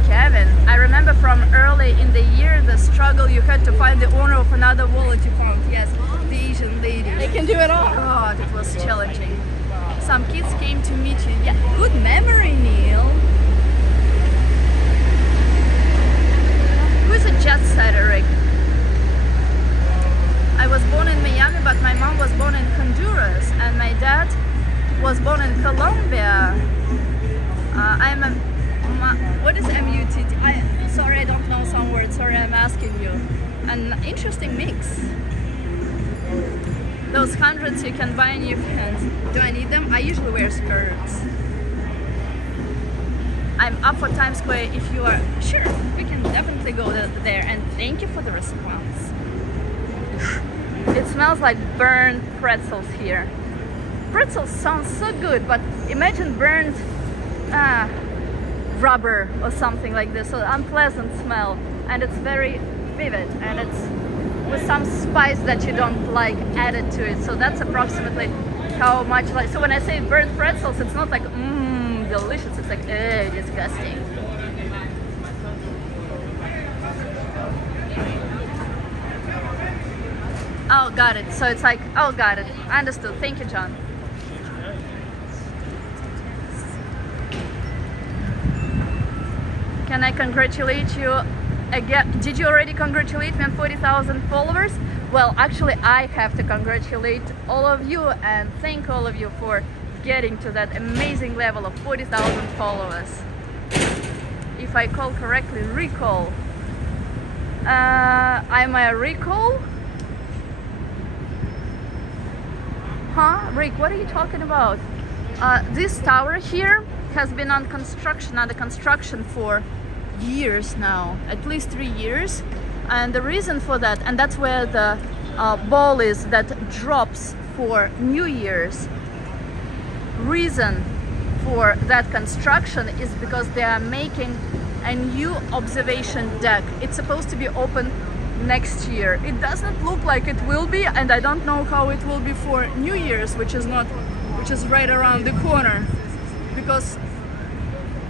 Kevin, I remember from early in the year the struggle you had to find the owner of another wallet you found. Yes, the Asian lady. They can do it all. God, it was challenging. Some kids came to meet you. Yeah, good memory, Neil. Who's a jet setter, Rick? I was born in Miami, but my mom was born in Honduras, and my dad was born in Colombia. I'm a what is MUTT? Sorry, I don't know some words. Sorry, I'm asking you. An interesting mix. Those hundreds you can buy in your pants. Do I need them? I usually wear skirts. I'm up for Times Square if you are. Sure, we can definitely go there. And thank you for the response. It smells like burned pretzels here. Pretzels sounds so good, but imagine burned rubber or something like this, so unpleasant smell, and it's very vivid, and it's with some spice that you don't like added to it. So that's approximately how much, like, so when I say burnt pretzels, it's not like delicious, it's like disgusting. Oh, got it. So it's like, oh, got it. I understood. Thank you, John. Can I congratulate you again? Did you already congratulate me on 40,000 followers? Well, actually, I have to congratulate all of you and thank all of you for getting to that amazing level of 40,000 followers. If I recall. I'm a recall? Huh? Rick, what are you talking about? This tower here has been under construction for years now, at least 3 years. And the reason for that, and that's where the ball is that drops for New Year's. Reason for that construction is because they are making a new observation deck. It's supposed to be open next year. It doesn't look like it will be, and I don't know how it will be for New Year's, which is right around the corner, because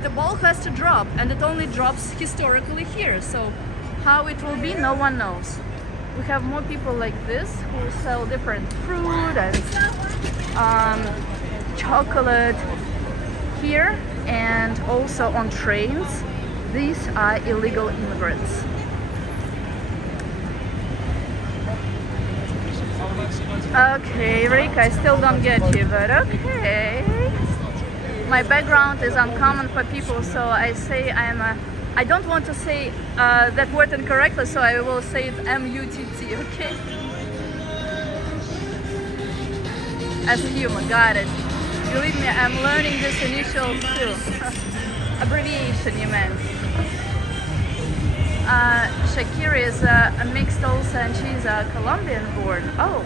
the ball has to drop, and it only drops historically here. So how it will be, no one knows. We have more people like this who sell different fruit and chocolate here, and also on trains. These are illegal immigrants. Okay, Rick, I still don't get you, but okay. My background is uncommon for people, so I say I I don't want to say that word incorrectly, so I will say it M-U-T-T, okay? As human, got it. Believe me, I'm learning this initials too. Abbreviation, you meant. Shakira is a mixed also, and she's a Colombian born. Oh,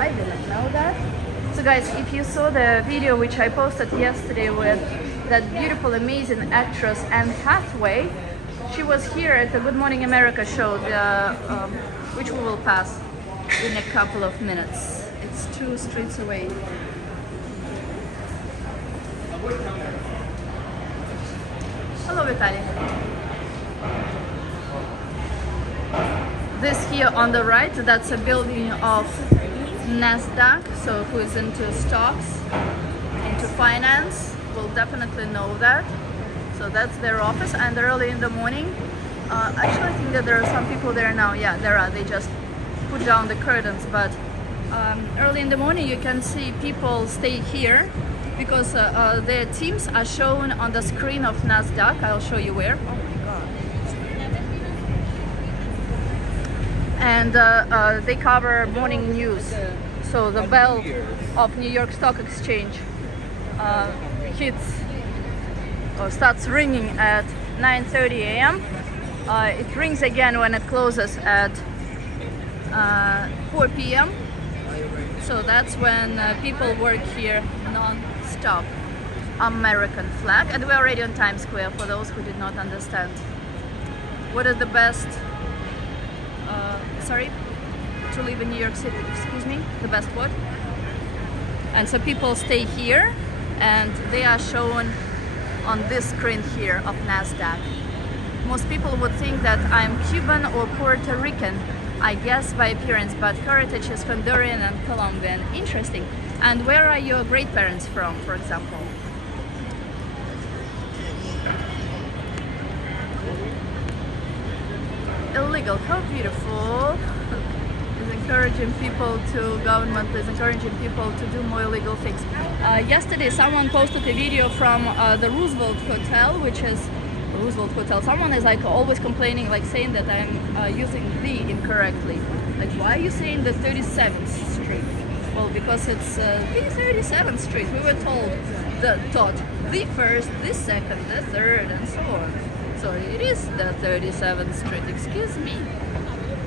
I didn't know that. So guys, if you saw the video which I posted yesterday with that beautiful, amazing actress Anne Hathaway, she was here at the Good Morning America show, which we will pass in a couple of minutes. It's 2 streets away. Hello, Vitaly. This here on the right, that's a building of NASDAQ, so who is into stocks, into finance, will definitely know that. So that's their office, and early in the morning, actually I think that there are some people there now. Yeah, there are. They just put down the curtains, but early in the morning you can see people stay here because their teams are shown on the screen of NASDAQ. I'll show you where. Oh my god. And they cover morning news. So the bell of New York Stock Exchange hits or starts ringing at 9:30 a.m. It rings again when it closes at 4 p.m. So that's when people work here non-stop. American flag, and we're already on Times Square for those who did not understand. What is the best, to live in New York City, excuse me, the best what? And so people stay here and they are shown on this screen here of NASDAQ. Most people would think that I'm Cuban or Puerto Rican, I guess by appearance, but heritage is Honduran and Colombian. Interesting. And where are your great parents from, for example? Illegal, how beautiful. Is encouraging people to, government is encouraging people to do more illegal things. Yesterday someone posted a video from the Roosevelt Hotel, which is Roosevelt Hotel. Someone is like always complaining, like saying that I'm using the incorrectly. Like, why are you saying the 37th Street? Well, because it's the 37th Street. We were taught the first, the second, the third, and so on. So it is the 37th Street, excuse me.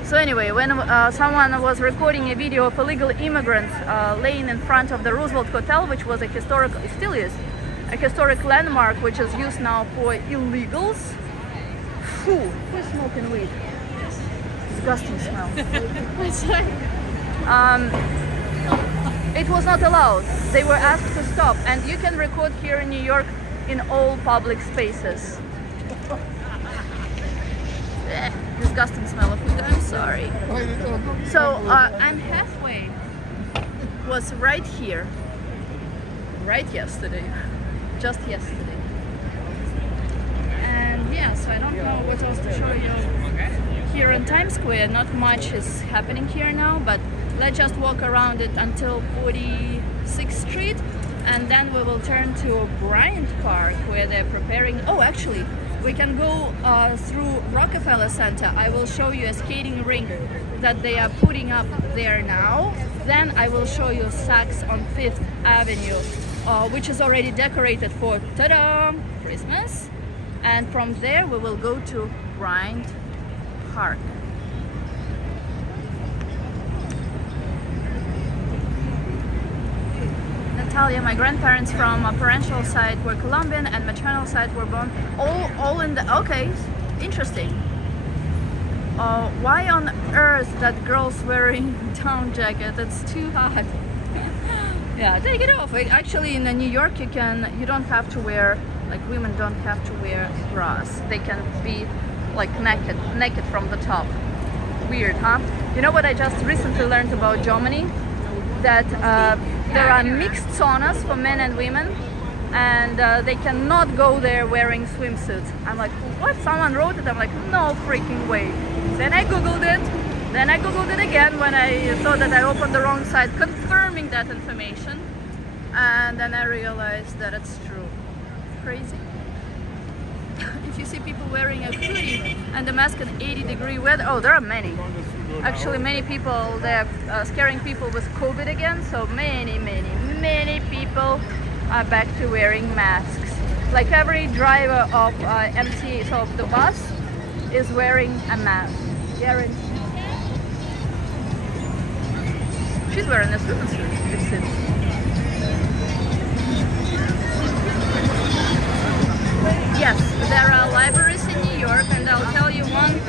So anyway, when someone was recording a video of illegal immigrants laying in front of the Roosevelt Hotel, which was a historic, it still is, a historic landmark which is used now for illegals. Phew, who's smoking weed? Disgusting smell. It was not allowed. They were asked to stop, and you can record here in New York in all public spaces. Disgusting smell of food, I'm sorry. So Anne Hathaway was right here, right yesterday, just yesterday. And yeah, so I don't know what else to show you. Here in Times Square, not much is happening here now, but let's just walk around it until 46th Street, and then we will turn to Bryant Park, where they're preparing. Oh, actually, we can go through Rockefeller Center. I will show you a skating rink that they are putting up there now. Then I will show you Saks on 5th Avenue, which is already decorated for, ta-da, Christmas. And from there we will go to Bryant Park. Natalia, my grandparents from a parental side were Colombian and maternal side were born all in the, okay, interesting. Why on earth that girl's wearing down jacket? It's too hot. Yeah, take it off. Actually, in New York, you don't have to wear, like, women don't have to wear bras. They can be like naked from the top. Weird, huh? You know what I just recently learned about Germany? That there are mixed saunas for men and women, and they cannot go there wearing swimsuits. I'm like, what? Someone wrote it? I'm like, no freaking way. Then I googled it again when I thought that I opened the wrong site, confirming that information, and then I realized that it's true. Crazy. if you see people wearing a hoodie and a mask in 80-degree weather, oh, there are many. Actually, many people, they're scaring people with COVID again, so many people are back to wearing masks. Like every driver of MTA, so of the bus, is wearing a mask. Guaranteed. She's wearing a swimming suit. This is. Yes, there are libraries in New York, and I'll tell you one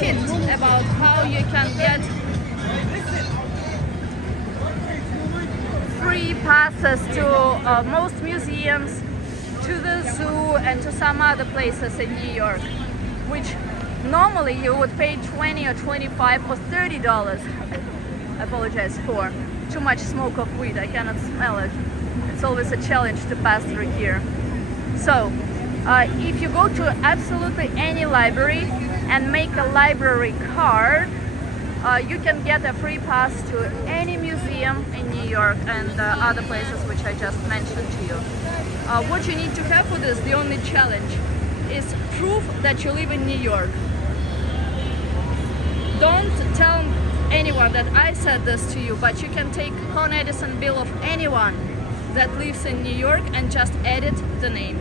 hint about how you can get free passes to most museums, to the zoo, and to some other places in New York, which normally you would pay $20 or $25 or $30. I apologize for too much smoke of weed. I cannot smell it. It's always a challenge to pass through here. So, if you go to absolutely any library and make a library card, you can get a free pass to any museum in New York and other places which I just mentioned to you. What you need to have for this, the only challenge, is proof that you live in New York. Don't tell anyone that I said this to you, but you can take Con Edison bill of anyone that lives in New York and just edit the name.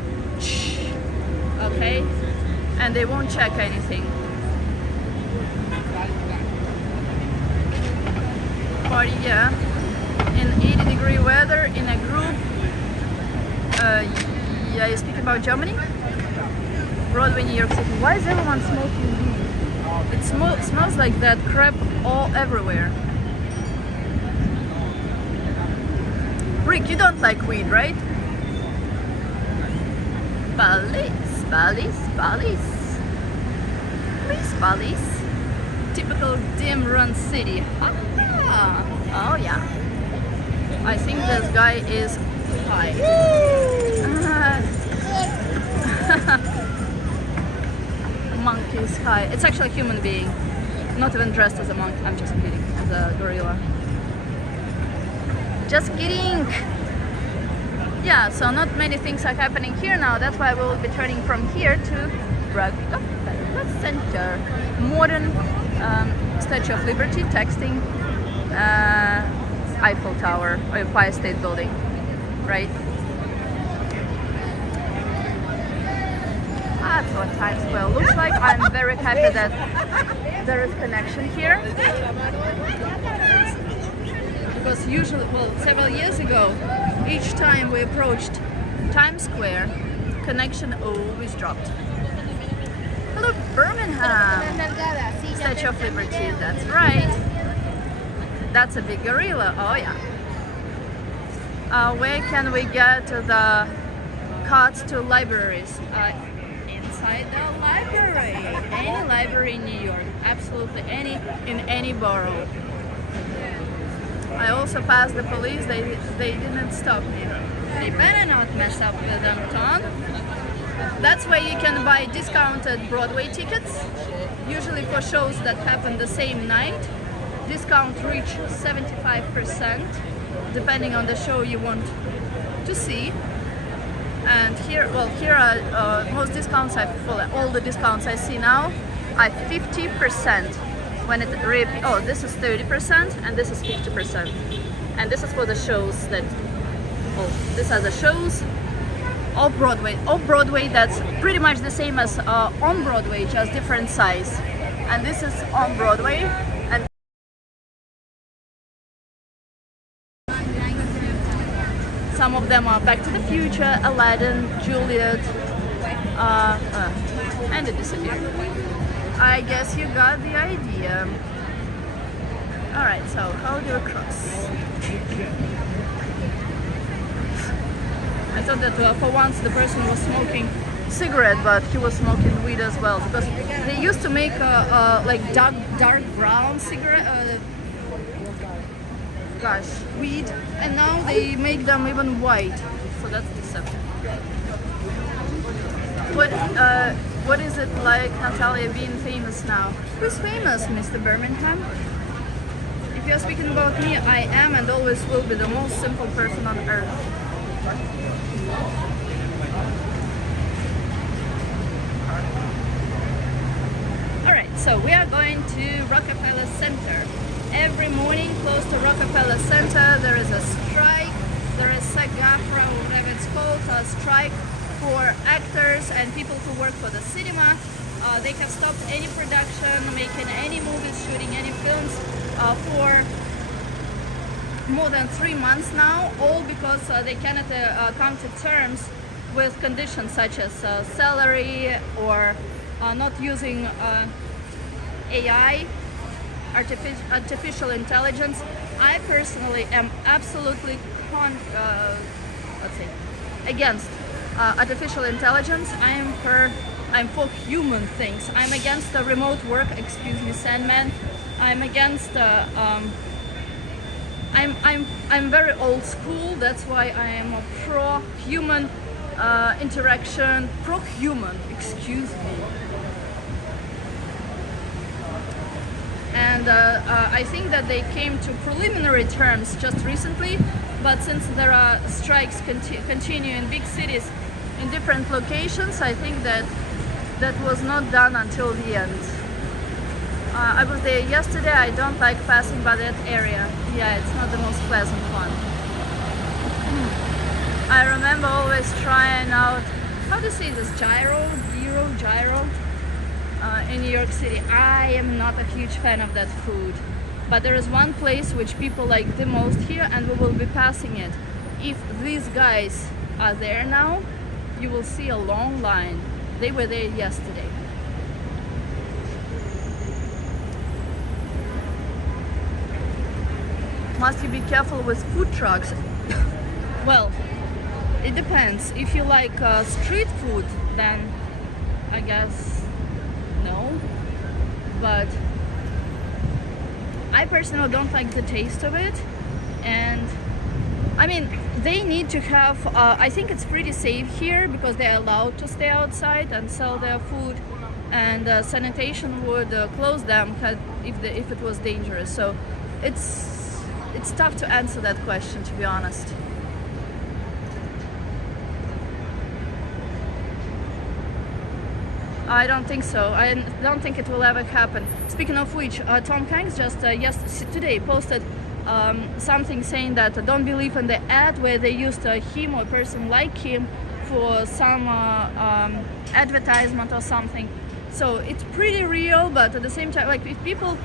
Okay? And they won't check anything. Party, yeah. In 80-degree weather, in a group. Yeah, you speak about Germany? Broadway, New York City. Why is everyone smoking weed? It smells like that crap all everywhere. Rick, you don't like weed, right? Police, police, police. Police, police. Typical dim run city. Oh yeah. I think this guy is high. Monk is high. It's actually a human being. Not even dressed as a monk. I'm just kidding. As a gorilla. Just kidding. Yeah, so not many things are happening here now. That's why we will be turning from here to Rockefeller Center. Modern Statue of Liberty, texting, Eiffel Tower, or Empire State Building, right? That's what Times Square looks like. I'm very happy that there is connection here. Because usually, well, several years ago, each time we approached Times Square, connection always dropped. Hello, Birmingham! Statue of Liberty, that's right. That's a big gorilla, oh yeah. Where can we get the cards to libraries? Inside the library. Any library in New York, absolutely any, in any borough. I also passed the police, they didn't stop me. They better not mess up with them, Tom. That's where you can buy discounted Broadway tickets, usually for shows that happen the same night. Discount reach 75%, depending on the show you want to see. And here, well, here are most discounts, all the discounts I see now are 50%. When it oh, this is 30% and this is 50%. And this is for the shows that, oh, these are the shows off Broadway. Off Broadway, that's pretty much the same as on Broadway, just different size. And this is on Broadway. And some of them are Back to the Future, Aladdin, Juliet, and it disappeared. I guess you got the idea. Alright, so how do you cross? I thought that for once the person was smoking cigarette, but he was smoking weed as well, because they used to make like dark brown cigarette, weed, and now they make them even white, so that's deceptive. What is it like, Natalia, being famous now? Who's famous, Mr. Birmingham? If you're speaking about me, I am and always will be the most simple person on earth. So we are going to Rockefeller Center. Every morning close to Rockefeller Center there is a strike. There is SAG-AFTRA, or whatever it's called, a strike for actors and people who work for the cinema. They have stopped any production, making any movies, shooting any films for more than 3 months now, all because they cannot come to terms with conditions such as salary or not using AI, artificial intelligence. I personally am absolutely against artificial intelligence. I'm for human things. I'm against the remote work. Excuse me, Sandman. I'm against. I'm very old school. That's why I am a pro-human interaction. Pro-human. Excuse me. And I think that they came to preliminary terms just recently. But since there are strikes continue in big cities in different locations, I think that was not done until the end. I was there yesterday. I don't like passing by that area. Yeah, it's not the most pleasant one. I remember always trying out, how do you say this, gyro in New York City. I am not a huge fan of that food. But there is one place which people like the most here, and we will be passing it. If these guys are there now, you will see a long line. They were there yesterday. Must you be careful with food trucks? Well, it depends. If you like street food, then I guess no. But I personally don't like the taste of it, and I mean they need to have I think it's pretty safe here because they're allowed to stay outside and sell their food, and sanitation would close them if it was dangerous. So it's tough to answer that question, to be honest. I don't think so. I don't think it will ever happen. Speaking of which, Tom Hanks just today posted something saying that don't believe in the ad where they used him or a person like him for some advertisement or something. So it's pretty real, but at the same time, like if people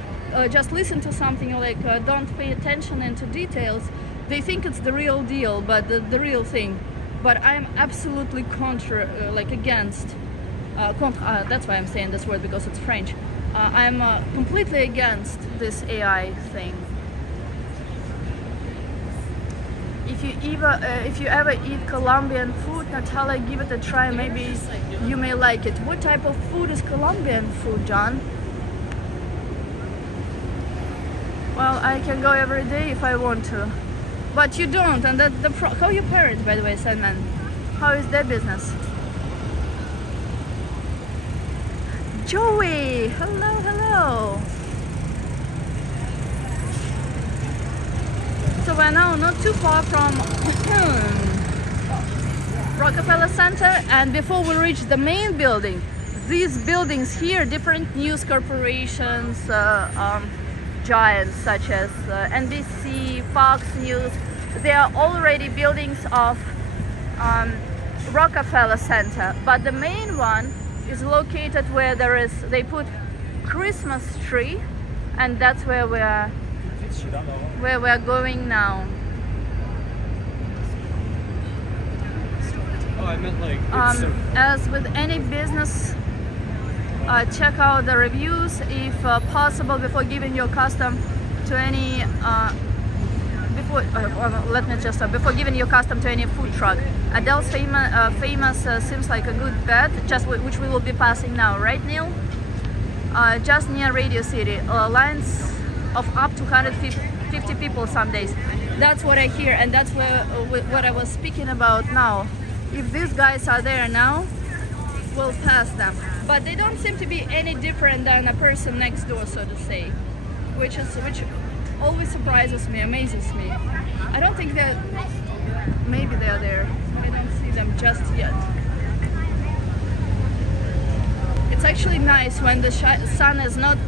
just listen to something or like don't pay attention into details, they think it's the real deal, but the real thing. But I'm absolutely against. That's why I'm saying this word, because it's French. I'm completely against this AI thing. If you ever eat Colombian food, Natalia, give it a try. Maybe you may like it. What type of food is Colombian food, John? Well, I can go every day if I want to, but you don't. And how are your parents, by the way, Sandman? How is their business? Joey, hello. So we're now not too far from Rockefeller Center, and before we reach the main building, these buildings here, different news corporations, giants such as NBC, Fox News, they are already buildings of Rockefeller Center, but the main one is located where they put Christmas tree, and that's where we're going now. Oh, I meant like as with any business, check out the reviews if possible before giving your custom to any before giving your custom to any food truck. Adele's famous seems like a good bet, which we will be passing now, right, Neil? Just near Radio City, lines of up to 150 people some days. That's what I hear, and that's what I was speaking about now. If these guys are there now, we'll pass them. But they don't seem to be any different than a person next door, so to say, which always surprises me, amazes me. I don't think that maybe they're there. I don't see them just yet. It's actually nice when the sun is not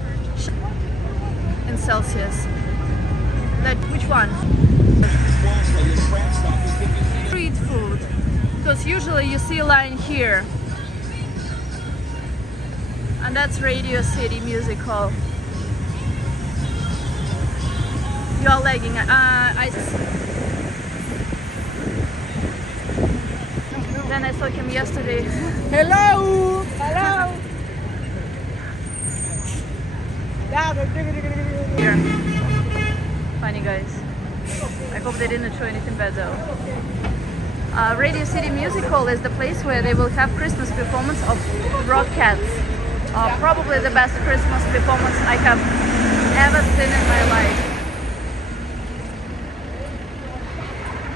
in Celsius. Which one? Street food. Because usually you see a line here. And that's Radio City Music Hall. You are lagging. Then I saw him yesterday. Hello! Hello! Here. Funny guys. I hope they didn't show anything bad though. Radio City Music Hall is the place where they will have Christmas performance of Rockettes. Probably the best Christmas performance I have ever seen in my life.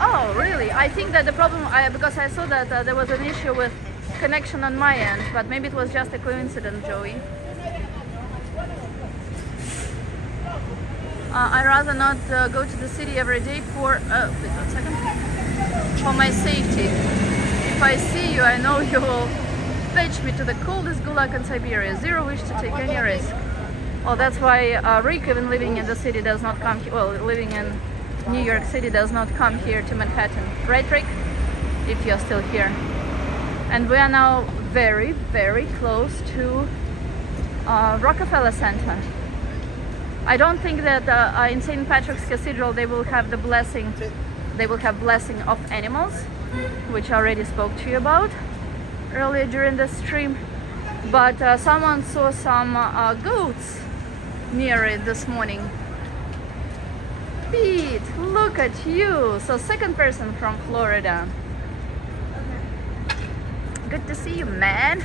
Oh, really? I think that the problem, because I saw that there was an issue with connection on my end, but maybe it was just a coincidence, Joey. I'd rather not go to the city every day for, wait 1 second, for my safety. If I see you, I know you will fetch me to the coldest gulag in Siberia. Zero wish to take any risk. Well, that's why Rick, even living in the city, does not come here. Well, living in New York City, does not come here to Manhattan. Right, Rick? If you're still here. And we are now very, very close to Rockefeller Center. I don't think that in St. Patrick's Cathedral they will have the blessing. They will have blessing of animals, which I already spoke to you about earlier during the stream. But someone saw some goats near it this morning. Pete, look at you! So second person from Florida. Good to see you, man.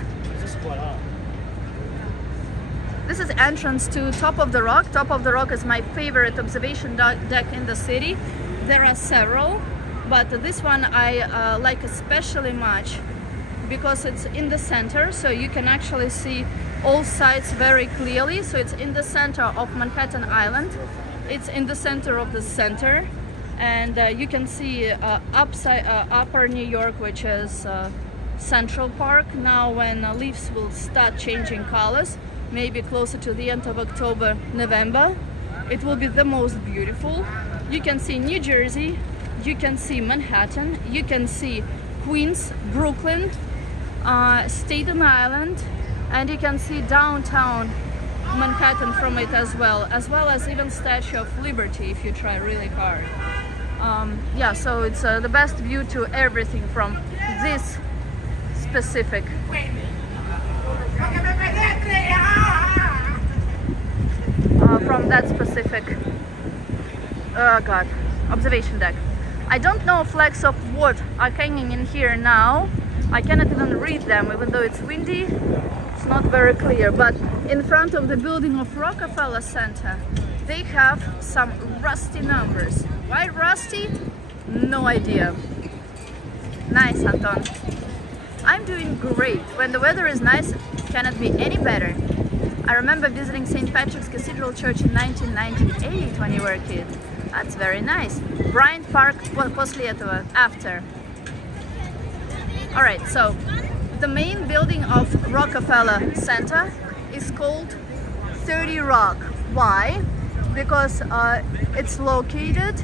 This is entrance to Top of the Rock. Top of the Rock is my favorite observation deck in the city. There are several, but this one I like especially much because it's in the center, so you can actually see all sides very clearly. So it's in the center of Manhattan Island. It's in the center of the center, and you can see upper New York, which is Central Park. Now when leaves will start changing colors, maybe closer to the end of October, November, it will be the most beautiful. You can see New Jersey, you can see Manhattan, you can see Queens, Brooklyn, Staten Island, and you can see downtown Manhattan from it as well as even Statue of Liberty if you try really hard. Yeah, so it's the best view to everything from this specific observation deck. I don't know flags of what are hanging in here now. I cannot even read them, even though it's windy. It's not very clear, but in front of the building of Rockefeller Center, they have some rusty numbers. Why rusty? No idea. Nice, Anton. I'm doing great. When the weather is nice, it cannot be any better. I remember visiting St. Patrick's Cathedral Church in 1998 when you were a kid. That's very nice. Bryant Park после этого, after. Alright, so the main building of Rockefeller Center is called 30 Rock. Why? Because it's located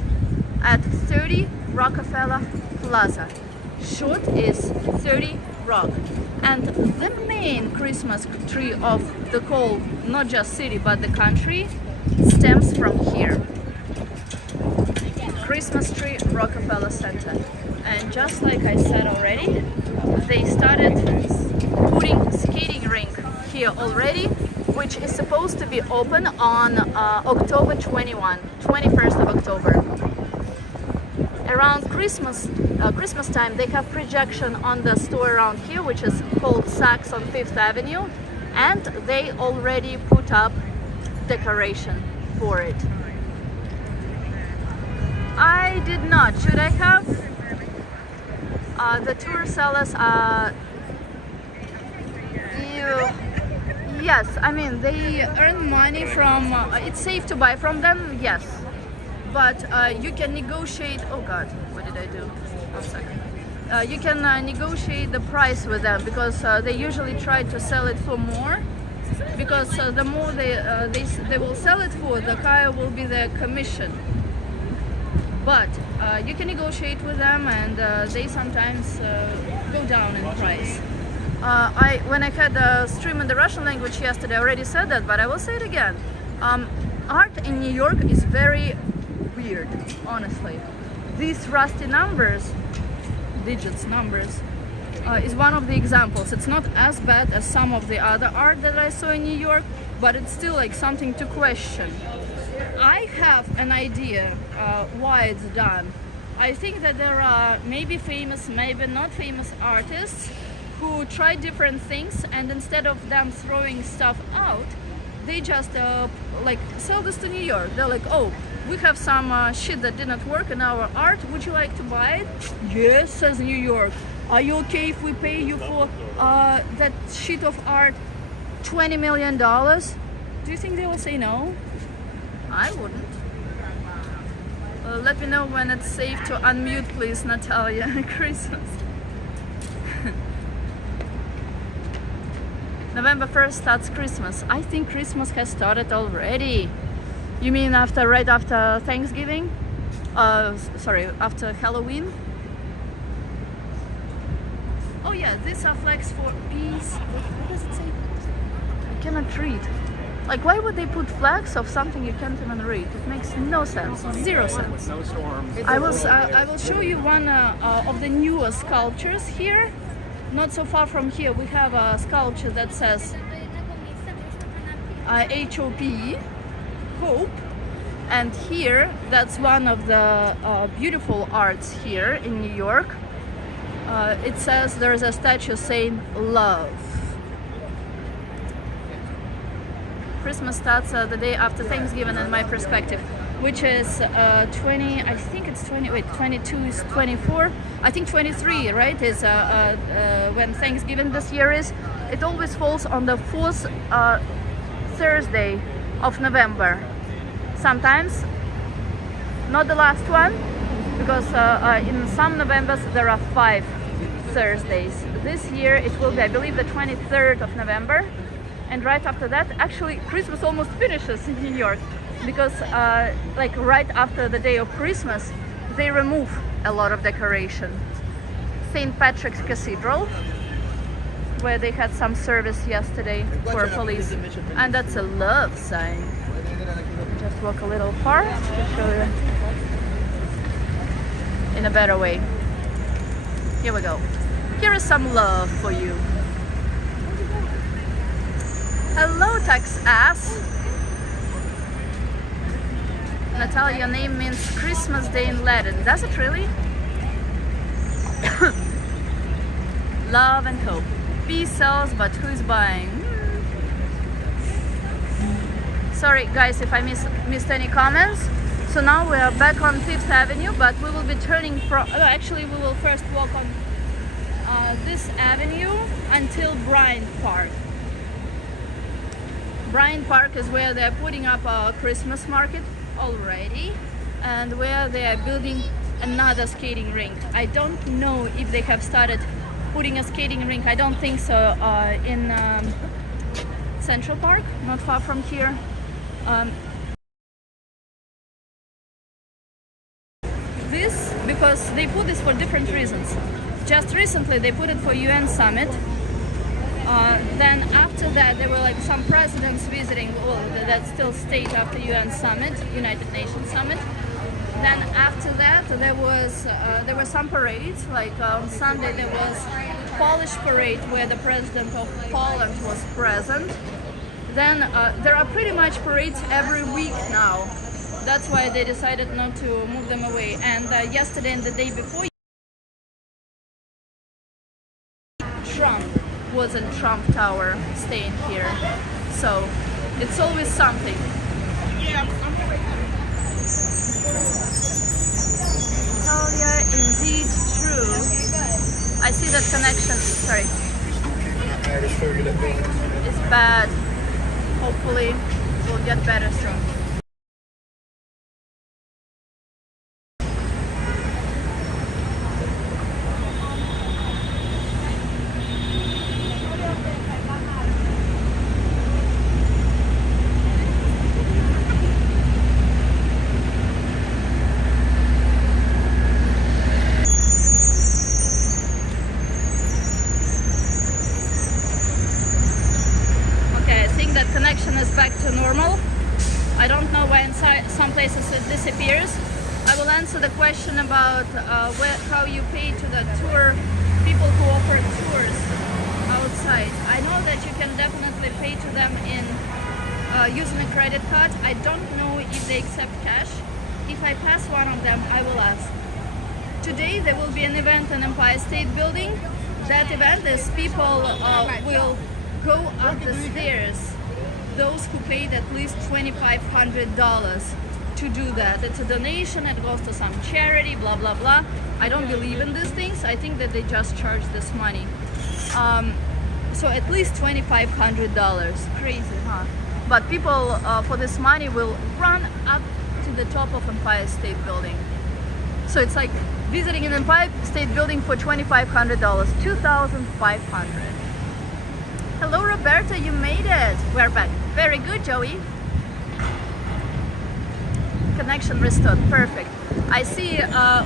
at 30 Rockefeller Plaza. Short is 30 Rock. And the main Christmas tree of the whole, not just city, but the country, stems from here. Christmas tree, Rockefeller Center. And just like I said already, they started putting skating rink here already, which is supposed to be open on October 21st of October. Around Christmas time, they have projection on the store around here, which is called Saks on 5th Avenue, and they already put up decoration for it. I did not. Should I have? The tour sellers yes, I mean they earn money from it's safe to buy from them, yes, but you can negotiate. Oh god, what did I do? 1 second. you can negotiate the price with them, because they usually try to sell it for more, because the more they will sell it for, the higher will be their commission. But you can negotiate with them, and they sometimes go down in price. When I had a stream in the Russian language yesterday, I already said that, but I will say it again. Art in New York is very weird, honestly. These rusty numbers, digits, numbers, is one of the examples. It's not as bad as some of the other art that I saw in New York, but it's still like something to question. I have an idea why it's done. I think that there are maybe famous, maybe not famous artists who try different things, and instead of them throwing stuff out, they just like sell this to New York. They're like, oh, we have some shit that didn't work in our art. Would you like to buy it? Yes, says New York. Are you okay if we pay you for that sheet of art $20 million? Do you think they will say no? I wouldn't. Let me know when it's safe to unmute, please, Natalia. Christmas. November 1st starts Christmas. I think Christmas has started already. You mean right after Thanksgiving? Sorry, after Halloween? Oh yeah, these are flags for peace. What does it say? I cannot read. Like, why would they put flags of something you can't even read? It makes no sense, zero sense. I will show you one of the newest sculptures here. Not so far from here, we have a sculpture that says HOP, hope, and here, that's one of the beautiful arts here in New York. It says there's a statue saying love. Christmas starts the day after Thanksgiving in my perspective, which is 20, I think it's 20, wait, 22 is 24, I think 23, right, is when Thanksgiving this year is. It always falls on the fourth Thursday of November. Sometimes, not the last one, because in some Novembers there are 5 Thursdays. This year it will be, I believe, the 23rd of November. And right after that, actually, Christmas almost finishes in New York, because like right after the day of Christmas, they remove a lot of decoration. St. Patrick's Cathedral, where they had some service yesterday for police, and that's a love sign. Just walk a little far to show you in a better way. Here we go. Here is some love for you. Hello, Texas. Natalia, your name means Christmas Day in Latin. Does it really? Love and hope. Peace sells, but who's buying? Sorry, guys, if I missed any comments. So now we are back on 5th Avenue, but we will be turning from... actually, we will first walk on this avenue until Bryant Park. Bryant Park is where they're putting up a Christmas market already, and where they are building another skating rink. I don't know if they have started putting a skating rink. I don't think so. In Central Park, not far from here. This, because they put this for different reasons. Just recently they put it for UN summit. Then after that there were like some presidents visiting, well, that still stayed after UN summit, United Nations summit. Then after that there were some parades, like on Sunday there was Polish parade where the president of Poland was present. Then there are pretty much parades every week now. That's why they decided not to move them away. And yesterday and the day before, Trump was in Trump Tower staying here. So it's always something. Natalia, indeed true. I see that connection, sorry, it's bad. Hopefully we'll get better soon. is back to normal. I don't know why in some places it disappears. I will answer the question about how you pay to the tour people who offer tours outside. I know that you can definitely pay to them in using a credit card. I don't know if they accept cash. If I pass one of them, I will ask. Today there will be an event in Empire State Building. That event is people will go up the stairs. Those who paid at least $2,500 to do that. It's a donation, it goes to some charity, blah blah blah. I don't believe in these things. I think that they just charge this money. So at least $2,500. Crazy, huh? But people for this money will run up to the top of Empire State Building. So it's like visiting an Empire State Building for $2,500. $2,500. Hello Roberta, you made it. We're back. Very good, Joey. Connection restored. Perfect. I see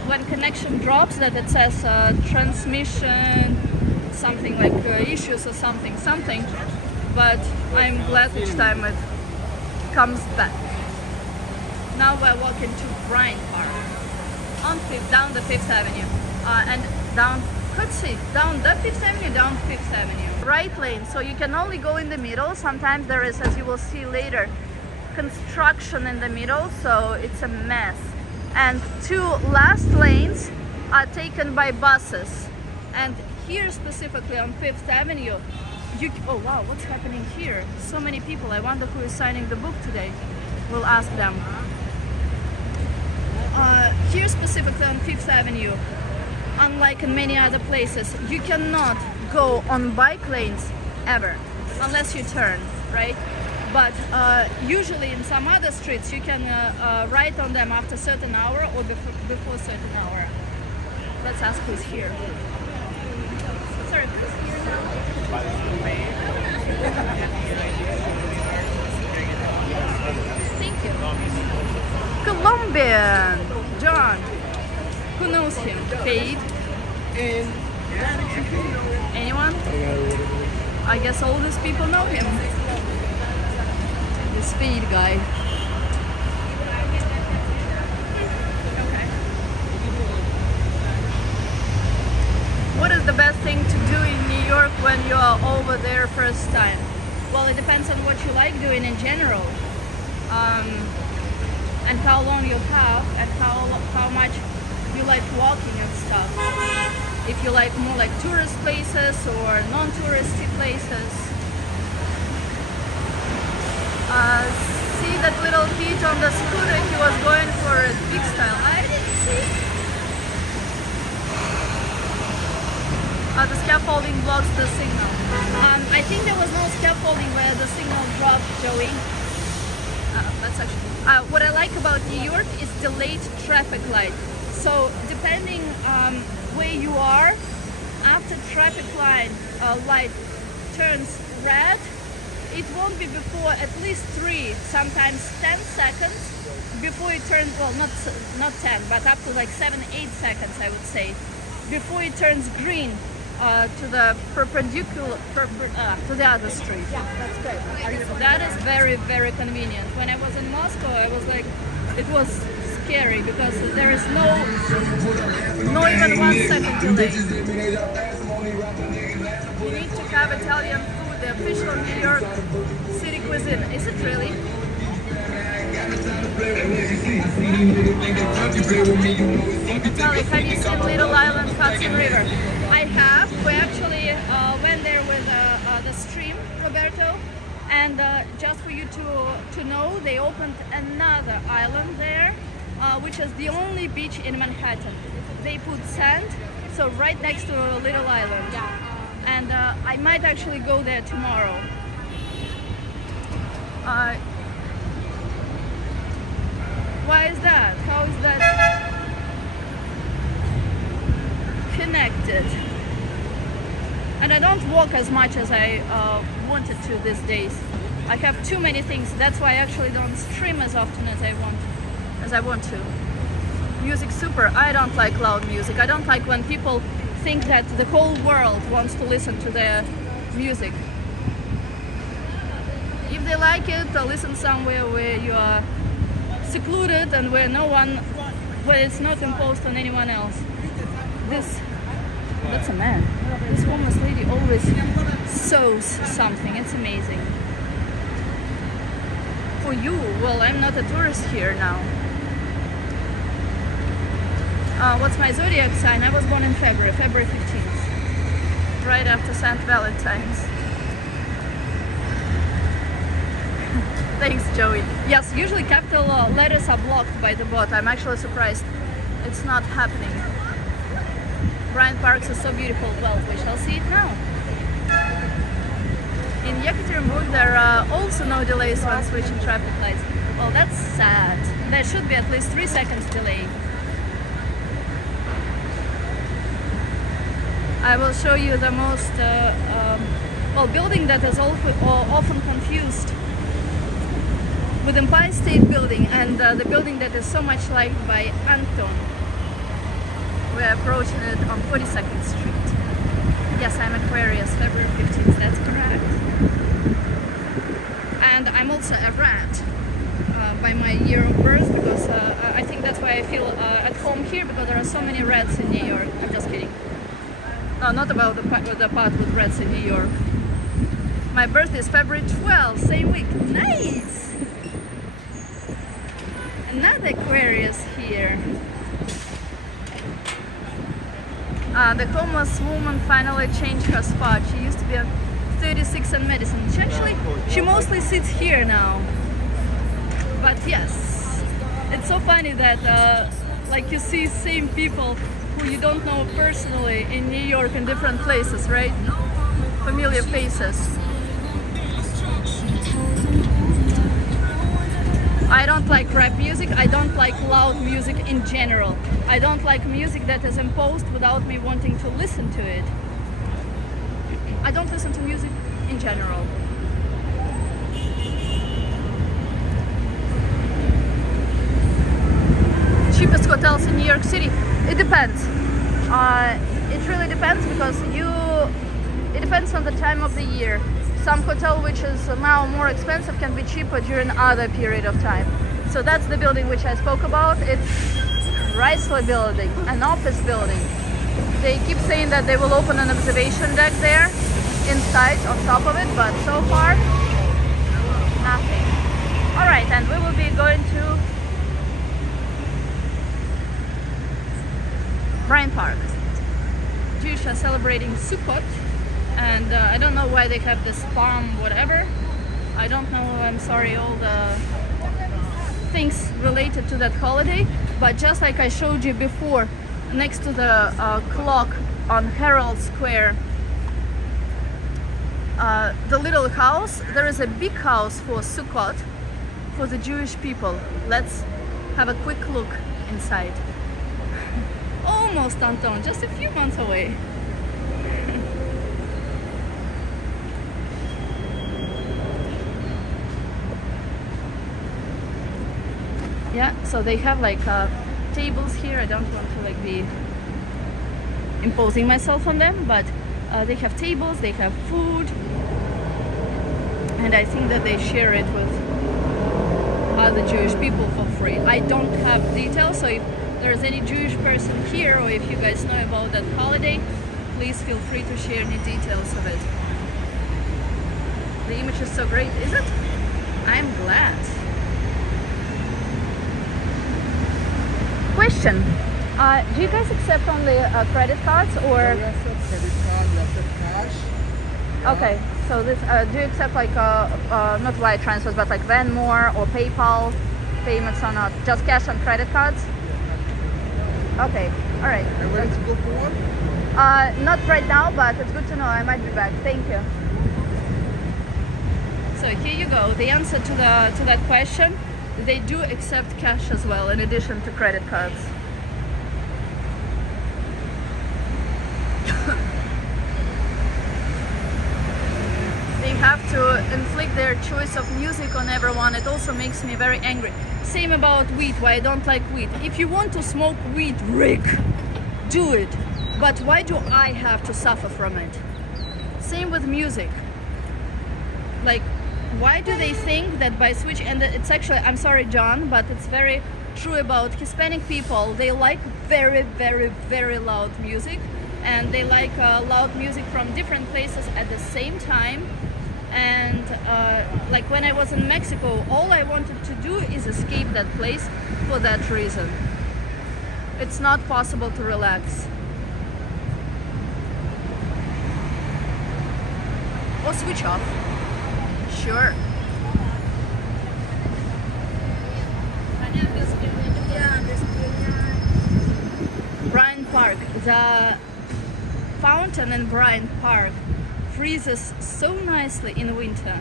when connection drops that it says transmission, something like issues or something. But I'm glad each time it comes back. Now we're walking to Bryant Park on down the 5th Avenue and down. Let's see, down the 5th Avenue, down 5th Avenue. Right lane, so you can only go in the middle. Sometimes there is, as you will see later, construction in the middle, so it's a mess. And 2 last lanes are taken by buses. And here specifically on 5th Avenue, oh wow, what's happening here? So many people. I wonder who is signing the book today. We'll ask them. Here specifically on 5th Avenue, unlike in many other places, you cannot go on bike lanes ever unless you turn, right? But usually in some other streets you can ride on them after a certain hour or before a certain hour. Let's ask who's here. Sorry, who's here now? Thank you. Colombian John. Who knows him? Fade? Anyone? I guess all these people know him. This Fade guy. Okay. What is the best thing to do in New York when you are over there first time? Well, it depends on what you like doing in general. And how long you have and how much you like walking and stuff. If you like more like tourist places or non-touristy places. See that little kid on the scooter, he was going for a big style. I didn't see. The scaffolding blocks the signal. I think there was no scaffolding where the signal dropped, Joey. That's actually what I like about New York is delayed traffic light. So depending where you are, after traffic light turns red, it won't be before at least 3, sometimes 10 seconds before it turns, well, not 10, but up to like 7, 8 seconds, I would say, before it turns green to the perpendicular to the other street. Yeah, that's great. That is very, very convenient. When I was in Moscow, I was like, it was scary because there is no even 1 second delay. You need to have Italian food, the official New York City cuisine. Is it really? Natalie, have you seen Little Island Hudson River? I have. We actually went there with the stream, Roberto. And just for you to know, they opened another island there, which is the only beach in Manhattan. They put sand, so right next to Little Island. Yeah. And I might actually go there tomorrow. Why is that? How is that connected? And I don't walk as much as I wanted to these days. I have too many things. That's why I actually don't stream as often as I want to. Music super. I don't like loud music. I don't like when people think that the whole world wants to listen to their music. If they like it, listen somewhere where you are secluded and where where it's not imposed on anyone else. That's a man. This homeless lady always sews something. It's amazing. For you, well, I'm not a tourist here now. What's my zodiac sign? I was born in February 15th, right after St. Valentine's. Thanks, Joey. Yes, usually capital letters are blocked by the bot. I'm actually surprised it's not happening. Bryant Park is so beautiful. Well, we shall see it now. In Yekaterinburg, there are also no delays when switching traffic lights. Well, that's sad. There should be at least 3 seconds delay. I will show you the most building that is often confused with Empire State Building and the building that is so much liked by Anton. We're approaching it on 42nd Street. Yes, I'm Aquarius, February 15th, that's correct. And I'm also a rat by my year of birth, because I think that's why I feel at home here, because there are so many rats in New York. I'm just kidding. No, not about the part with rats in New York. My birthday is February 12th, same week. Nice! Another Aquarius here. The homeless woman finally changed her spot. She used to be at 36 and Madison. She mostly sits here now. But yes, it's so funny that like you see same people who you don't know personally in New York in different places, right? Familiar faces. I don't like rap music. I don't like loud music in general. I don't like music that is imposed without me wanting to listen to it. I don't listen to music in general. Cheapest hotels in New York City? It depends. It really depends, because it depends on the time of the year. Some hotel which is now more expensive can be cheaper during other period of time. So that's the building which I spoke about. It's Chrysler building, an office building. They keep saying that they will open an observation deck there inside on top of it, but so far nothing. All right, and we will be going to Bryant Park. Jews are celebrating Sukkot, and I don't know why they have this palm whatever. I don't know, I'm sorry, all the things related to that holiday, but just like I showed you before, next to the clock on Herald Square, the little house, there is a big house for Sukkot for the Jewish people. Let's have a quick look inside. Almost Anton, just a few months away. Yeah, so they have like tables here. I don't want to like be imposing myself on them, but they have tables, they have food, and I think that they share it with other Jewish people for free. I don't have details, so if there's any Jewish person here, or if you guys know about that holiday, please feel free to share any details of it. The image is so great, is it? I'm glad. Question: do you guys accept only credit cards, or? We accept credit card, we accept cash. Okay, so this do you accept like not wire transfers, but like Venmo or PayPal payments, or not? Just cash and credit cards? Okay, all right. Are you ready to go for one? Not right now, but it's good to know. I might be back. Thank you. So here you go. The answer to that question: they do accept cash as well, in addition to credit cards. They have to inflict their choice of music on everyone. It also makes me very angry. Same about weed, why I don't like weed. If you want to smoke weed, Rick, do it. But why do I have to suffer from it? Same with music. Like, why do they think that by switching, and it's actually, I'm sorry John, but it's very true about Hispanic people. They like very, very, very loud music, and they like loud music from different places at the same time. And like when I was in Mexico, all I wanted to do is escape that place for that reason. It's not possible to relax. Or switch off. Sure. Bryant Park. The fountain in Bryant Park freezes so nicely in winter.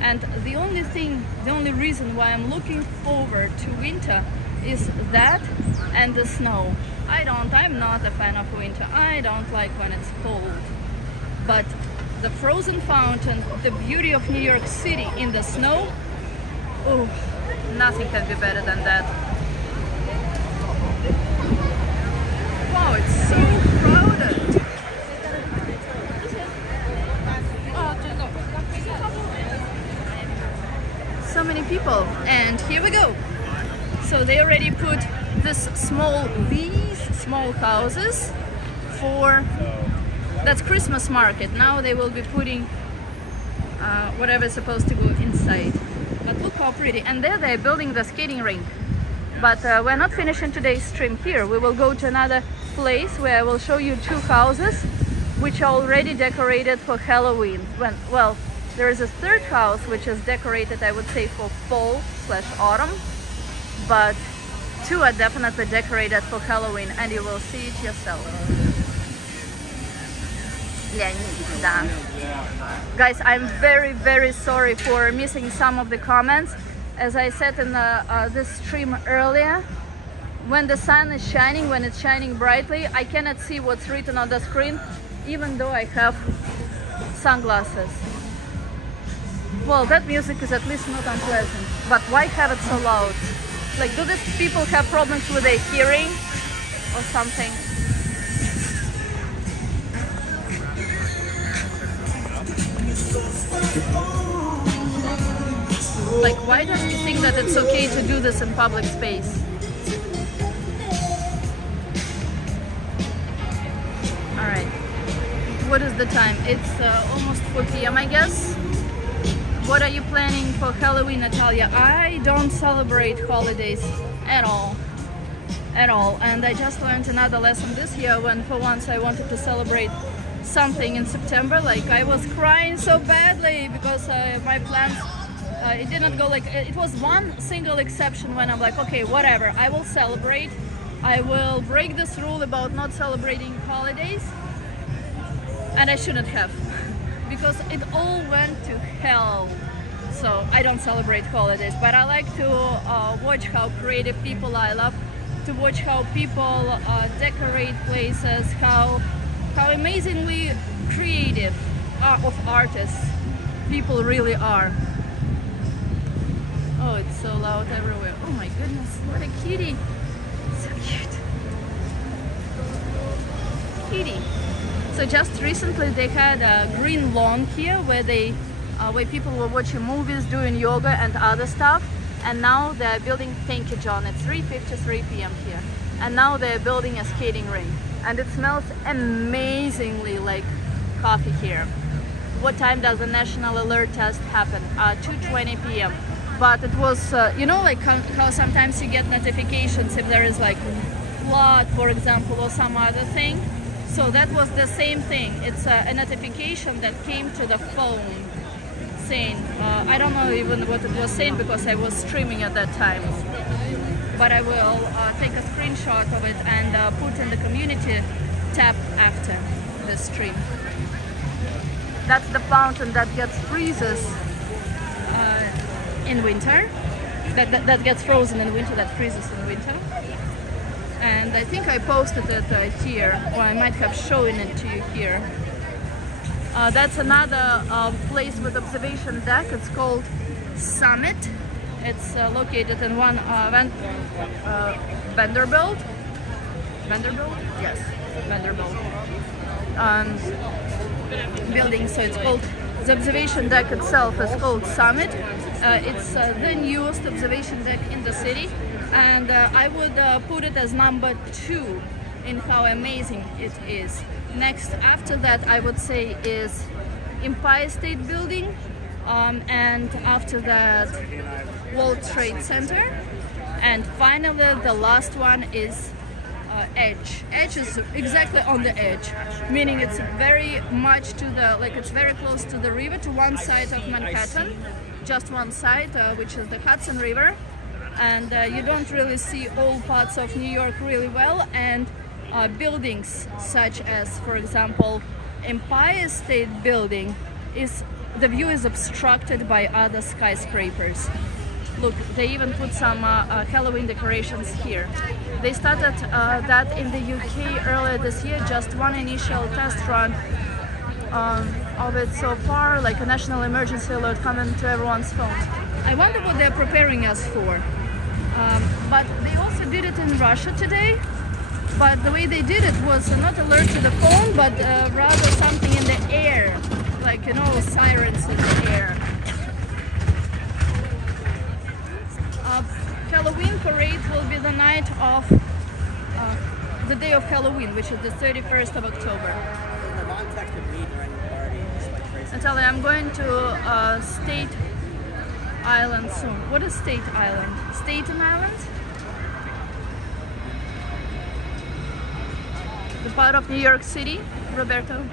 And the only reason why I'm looking forward to winter is that and the snow. I'm not a fan of winter. I don't like when it's cold. But the frozen fountain, the beauty of New York City in the snow, oh, nothing can be better than that. Wow, it's so crowded. So many people, and here we go. So they already put these small houses for, that's Christmas market. Now they will be putting whatever's supposed to go inside. But look how pretty. And there they're building the skating rink. But we're not finishing today's stream here. We will go to another place where I will show you two houses which are already decorated for Halloween. Well, there is a third house which is decorated, I would say, for fall/autumn. But two are definitely decorated for Halloween, and you will see it yourself. Guys, I'm very, very sorry for missing some of the comments. As I said in this stream earlier, when the sun is shining, when it's shining brightly, I cannot see what's written on the screen, even though I have sunglasses. Well, that music is at least not unpleasant, but why have it so loud? Like, do these people have problems with their hearing or something? Like, why don't you think that it's okay to do this in public space? Alright, what is the time? It's almost 4 p.m. I guess. What are you planning for Halloween, Natalia? I don't celebrate holidays at all. And I just learned another lesson this year when for once I wanted to celebrate something in September. Like, I was crying so badly because my plans, it did not go like, it was one single exception when I'm like, okay, whatever, I will celebrate. I will break this rule about not celebrating holidays. And I shouldn't have. Because it all went to hell. So I don't celebrate holidays, but I like to watch how creative people are. I love to watch how people decorate places, how amazingly creative of artists people really are. Oh, it's so loud everywhere. Oh my goodness, what a kitty. So cute. Kitty. So just recently they had a green lawn here where where people were watching movies, doing yoga and other stuff. And now they're building, thank you John, it's 3:53 p.m. here. And now they're building a skating rink. And it smells amazingly like coffee here. What time does the national alert test happen? 2:20 p.m. But it was, you know, like how sometimes you get notifications if there is like flood, for example, or some other thing. So that was the same thing. It's a notification that came to the phone saying, I don't know even what it was saying because I was streaming at that time. But I will take a screenshot of it and put in the community tab after the stream. That's the fountain that gets freezes in winter. That gets frozen in winter, that freezes in winter. And I think I posted it here, or I might have shown it to you here. That's another place with observation deck. It's called Summit. It's located in one Vanderbilt. Vanderbilt? Yes, Vanderbilt. Building. So it's called The observation deck itself is called Summit. It's the newest observation deck in the city, and I would put it as number 2 in how amazing it is. Next, after that, I would say is Empire State Building, and after that, World Trade Center, and finally, the last one is Edge. Edge is exactly on the edge, meaning it's very much to the, like it's very close to the river, to one side of Manhattan, just one side, which is the Hudson River, and you don't really see all parts of New York really well, and buildings such as, for example, Empire State Building, the view is obstructed by other skyscrapers. Look, they even put some Halloween decorations here. They started that in the UK earlier this year, just one initial test run of it so far, like a national emergency alert coming to everyone's phones. I wonder what they're preparing us for. But they also did it in Russia today, but the way they did it was not alert to the phone, but rather something in the air, like, you know, sirens in the air. Halloween parade will be the night of the day of Halloween, which is the 31st of October. Natalia, I'm going to State Island soon. What is State Island? Staten Island? The part of New York City, Roberto?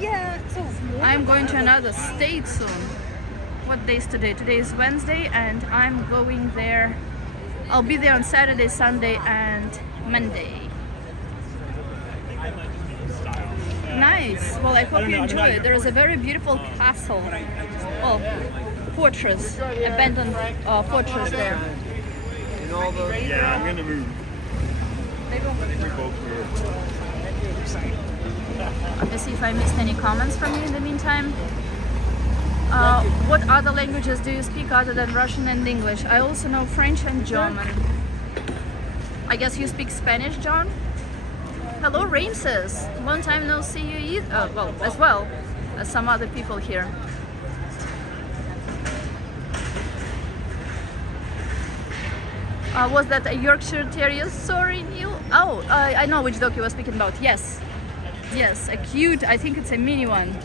Yeah, so I'm going to another state soon. What day is today? Today is Wednesday, and I'm going there. I'll be there on Saturday, Sunday, and Monday. Nice. Well, I hope you enjoy it. There is a very beautiful castle, well, fortress, abandoned fortress there. Yeah, I'm gonna move. Let me see if I missed any comments from you in the meantime. What other languages do you speak other than Russian and English? I also know French and German. I guess you speak Spanish, John? Hello, Ramses. Long time no see you either. Well, as well as some other people here. Was that a Yorkshire Terrier? Sorry, Neil. Oh, I know which dog you were speaking about. Yes. Yes, a cute, I think it's a mini one.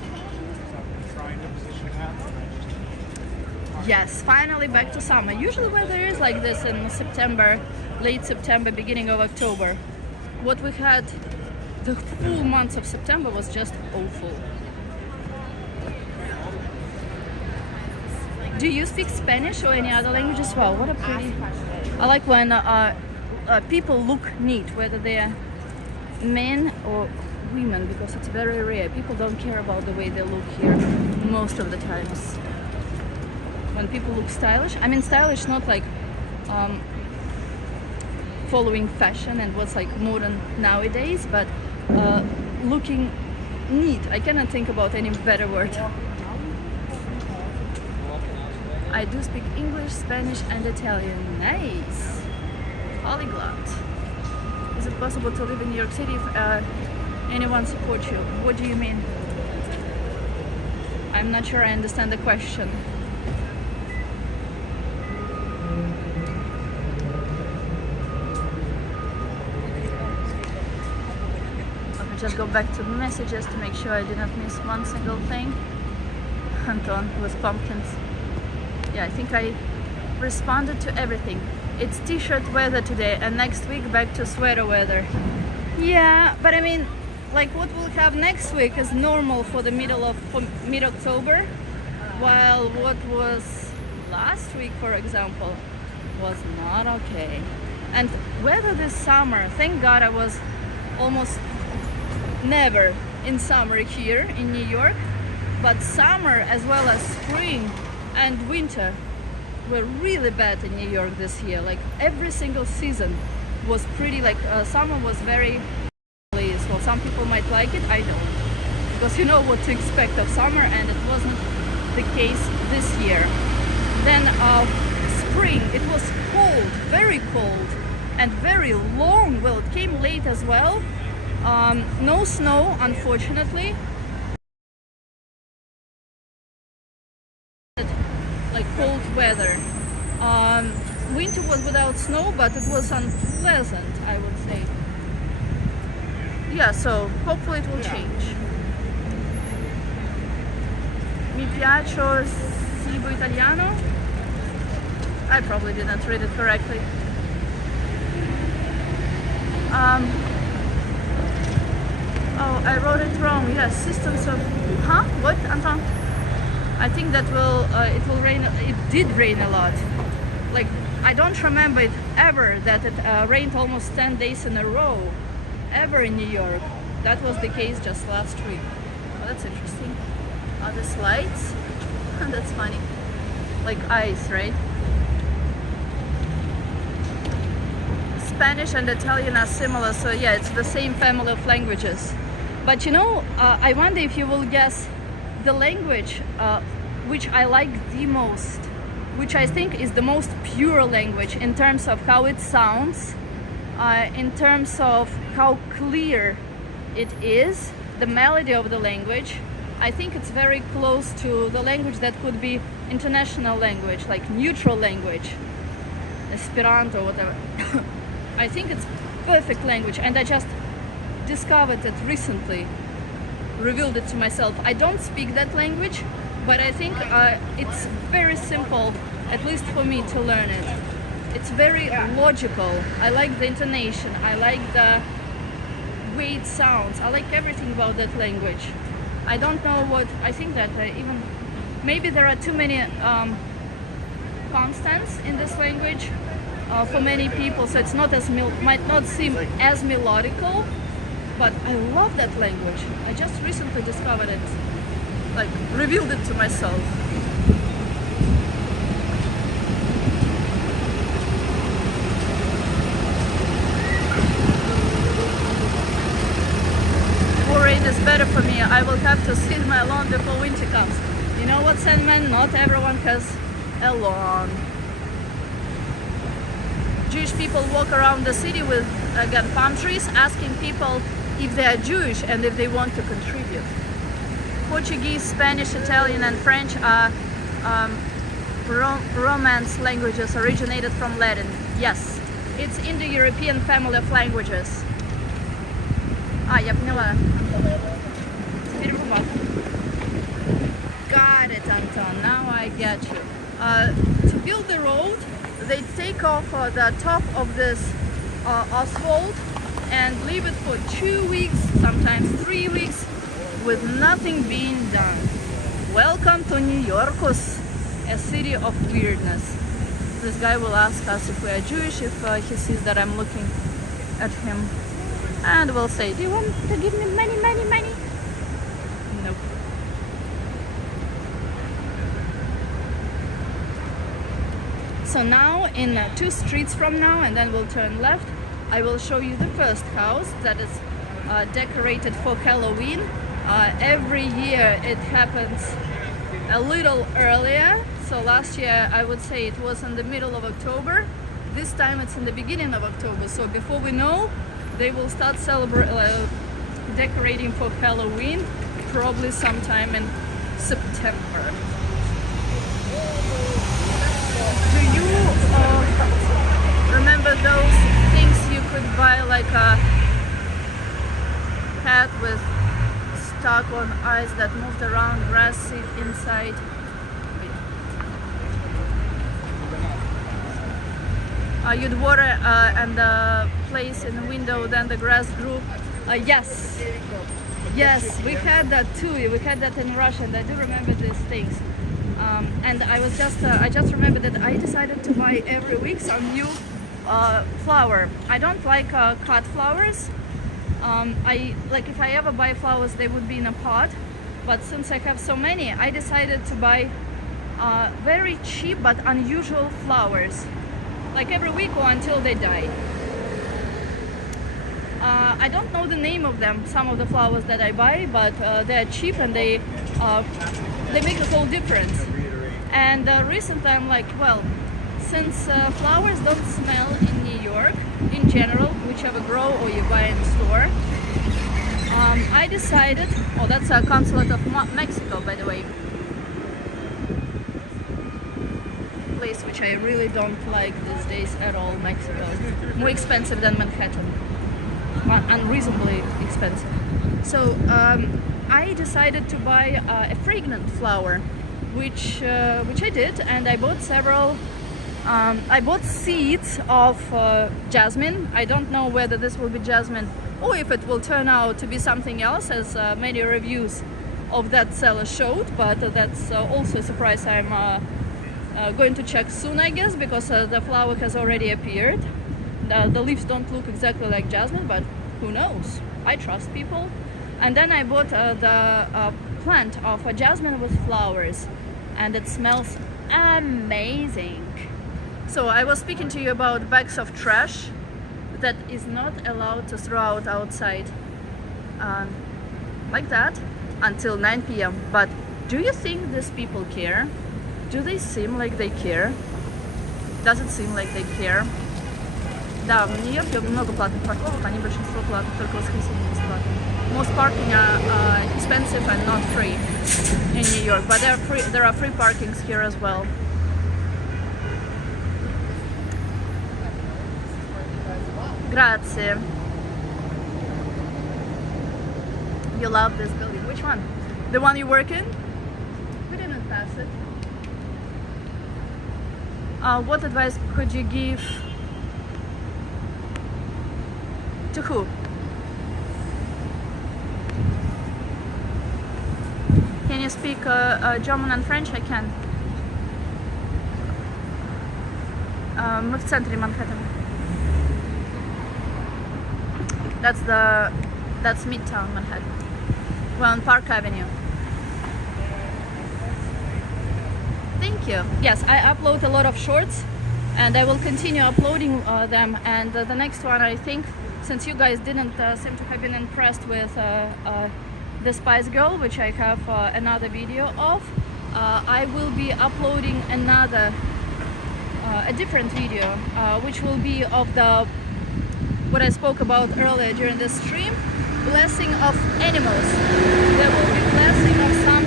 Yes, finally back to summer. Usually weather is like this in September, late September, beginning of October. What we had the full month of September was just awful. Do you speak Spanish or any other language as well? What a pretty... I like when people look neat, whether they're men or women, because it's very rare. People don't care about the way they look here most of the times. When people look stylish, I mean stylish not like following fashion and what's like modern nowadays, but looking neat. I cannot think about any better word. I do speak English, Spanish and Italian. Nice! Polyglot. Is it possible to live in New York City if anyone supports you? What do you mean? I'm not sure I understand the question. Let me just go back to the messages to make sure I did not miss one single thing. Anton with pumpkins. Yeah, I think I responded to everything. It's t-shirt weather today, and next week back to sweater weather. Yeah, but I mean, like what we'll have next week is normal for the mid-October, while what was last week, for example, was not okay. And weather this summer, thank God I was almost never in summer here in New York, but summer as well as spring and winter were really bad in New York this year. Like every single season was pretty, like summer was very pleased. Well, some people might like it, I don't, because you know what to expect of summer, and it wasn't the case this year. Then spring, it was cold, very cold and very long. Well, it came late as well. No snow, unfortunately. like cold weather. Winter was without snow, but it was unpleasant, I would say. Yeah, so hopefully it will change. Mi piace cibo italiano. I probably didn't read it correctly. Oh, I wrote it wrong. Yes, systems of. Huh? What, Anton? I think that it will rain. It did rain a lot. Like, I don't remember it ever that it rained almost 10 days in a row, ever in New York. That was the case just last week. Oh, that's interesting. The slides. That's funny. Like ice, right? Spanish and Italian are similar, so yeah, it's the same family of languages. But you know, I wonder if you will guess the language which I like the most, which I think is the most pure language in terms of how it sounds, in terms of how clear it is, the melody of the language. I think it's very close to the language that could be international language, like neutral language, Esperanto, whatever. I think it's perfect language, and I just discovered it recently, revealed it to myself. I don't speak that language, but I think it's very simple, at least for me, to learn it. It's very logical. I like the intonation, I like the way it sounds, I like everything about that language. I don't know what, I think that even, maybe there are too many consonants in this language for many people, so it's not as might not seem as melodical, but I love that language. I just recently discovered it, like revealed it to myself. More rain is better for me. I will have to sit my lawn before winter comes. You know what, Sandman? Not everyone has a lawn. Jewish people walk around the city with, again, palm trees, asking people if they are Jewish and if they want to contribute. Portuguese, Spanish, Italian, and French are Romance languages originated from Latin. Yes, it's Indo-European family of languages. Я поняла. Теперь бумага. Got it, Anton. Now I get you. To build the road, they take off the top of this asphalt and leave it for 2 weeks, sometimes 3 weeks, with nothing being done. Welcome to New York, a city of weirdness. This guy will ask us if we are Jewish, if he sees that I'm looking at him. And we'll say, do you want to give me money? Nope. So now, in 2 streets from now, and then we'll turn left, I will show you the first house that is decorated for Halloween. Every year it happens a little earlier. So last year I would say it was in the middle of October. This time it's in the beginning of October. So before we know, they will start decorating for Halloween, probably sometime in September. Do you remember those things you could buy, like a hat with stuck on ice that moved around, grass seed inside? You'd water and place in the window, then the grass grew. Yes, we had that too. We had that in Russia, and I do remember these things. And I just remembered that I decided to buy every week some new flower. I don't like cut flowers. If I ever buy flowers, they would be in a pot. But since I have so many, I decided to buy very cheap but unusual flowers, like every week or until they die. I don't know the name of them, some of the flowers that I buy, but they're cheap and they make a whole difference. And recently I'm like, well, since flowers don't smell in New York in general, whichever grow or you buy in the store, I decided, that's a consulate of Mexico, by the way. which I really don't like these days at all. Mexico, more expensive than Manhattan, unreasonably expensive. So I decided to buy a fragrant flower, which I did, and I bought several. I bought seeds of jasmine. I don't know whether this will be jasmine or if it will turn out to be something else, as many reviews of that seller showed, but that's also a surprise. I'm going to check soon, I guess, because the flower has already appeared. The leaves don't look exactly like jasmine, but who knows? I trust people. And then I bought the plant of a jasmine with flowers, and it smells amazing. So I was speaking to you about bags of trash that is not allowed to throw out outside like that until 9 p.m. But do you think these people care? Do they seem like they care? Does it seem like they care? Да, в Нью-Йорке много платных парковок, они большинство платных, только воскресенье бесплатно. Most parking are expensive and not free in New York, but there are free parkings here as well. Grazie. You love this building. Which one? The one you work in? We didn't pass it. What advice could you give to who? Can you speak German and French? I can. Мы в центре Манхэттена. That's Midtown Manhattan. We're on Park Avenue. Thank you. Yes, I upload a lot of shorts, and I will continue uploading them. And the next one, I think, since you guys didn't seem to have been impressed with the Spice Girl, which I have another video of, I will be uploading a different video, which will be of what I spoke about earlier during the stream, blessing of animals. There will be blessing of some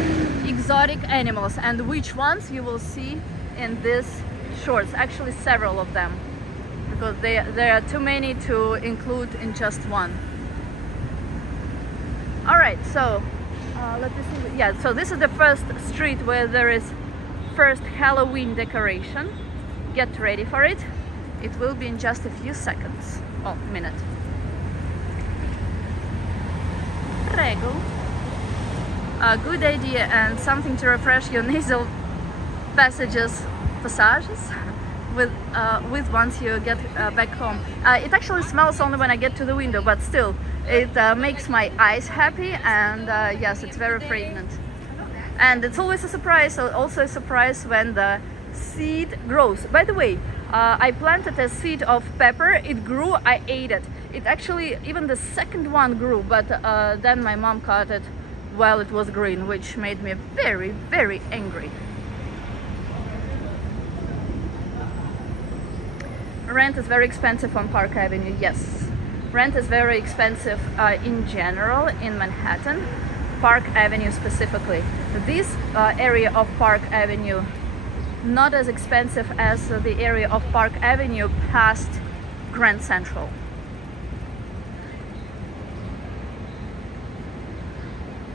exotic animals, and which ones you will see in these shorts. Actually, several of them, because there are too many to include in just one. All right, so let me see. Yeah, so this is the first street where there is first Halloween decoration. Get ready for it. It will be in just a few seconds. Oh, minute. Prego. A good idea and something to refresh your nasal passages with once you get back home. It actually smells only when I get to the window, but still, it makes my eyes happy, and yes, it's very fragrant. And it's always a surprise, also a surprise when the seed grows. By the way, I planted a seed of pepper, it grew, I ate it. It actually, even the second one grew, but then my mom cut it while it was green, which made me very, very angry. Rent is very expensive on Park Avenue, yes. Rent is very expensive in general in Manhattan, Park Avenue specifically. This area of Park Avenue, not as expensive as the area of Park Avenue past Grand Central.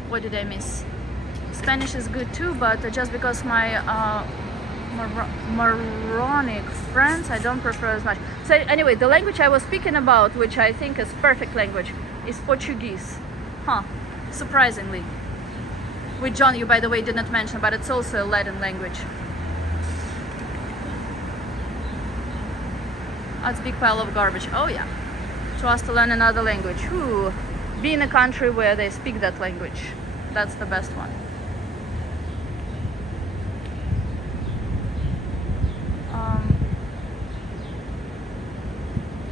What did I miss? Spanish is good too, but just because my moronic friends, I don't prefer as much. So anyway, the language I was speaking about, which I think is perfect language, is Portuguese. Huh, surprisingly. Which John, you by the way didn't mention, but it's also a Latin language. That's a big pile of garbage. Oh yeah. To us to learn another language. Ooh. Be in a country where they speak that language. That's the best one.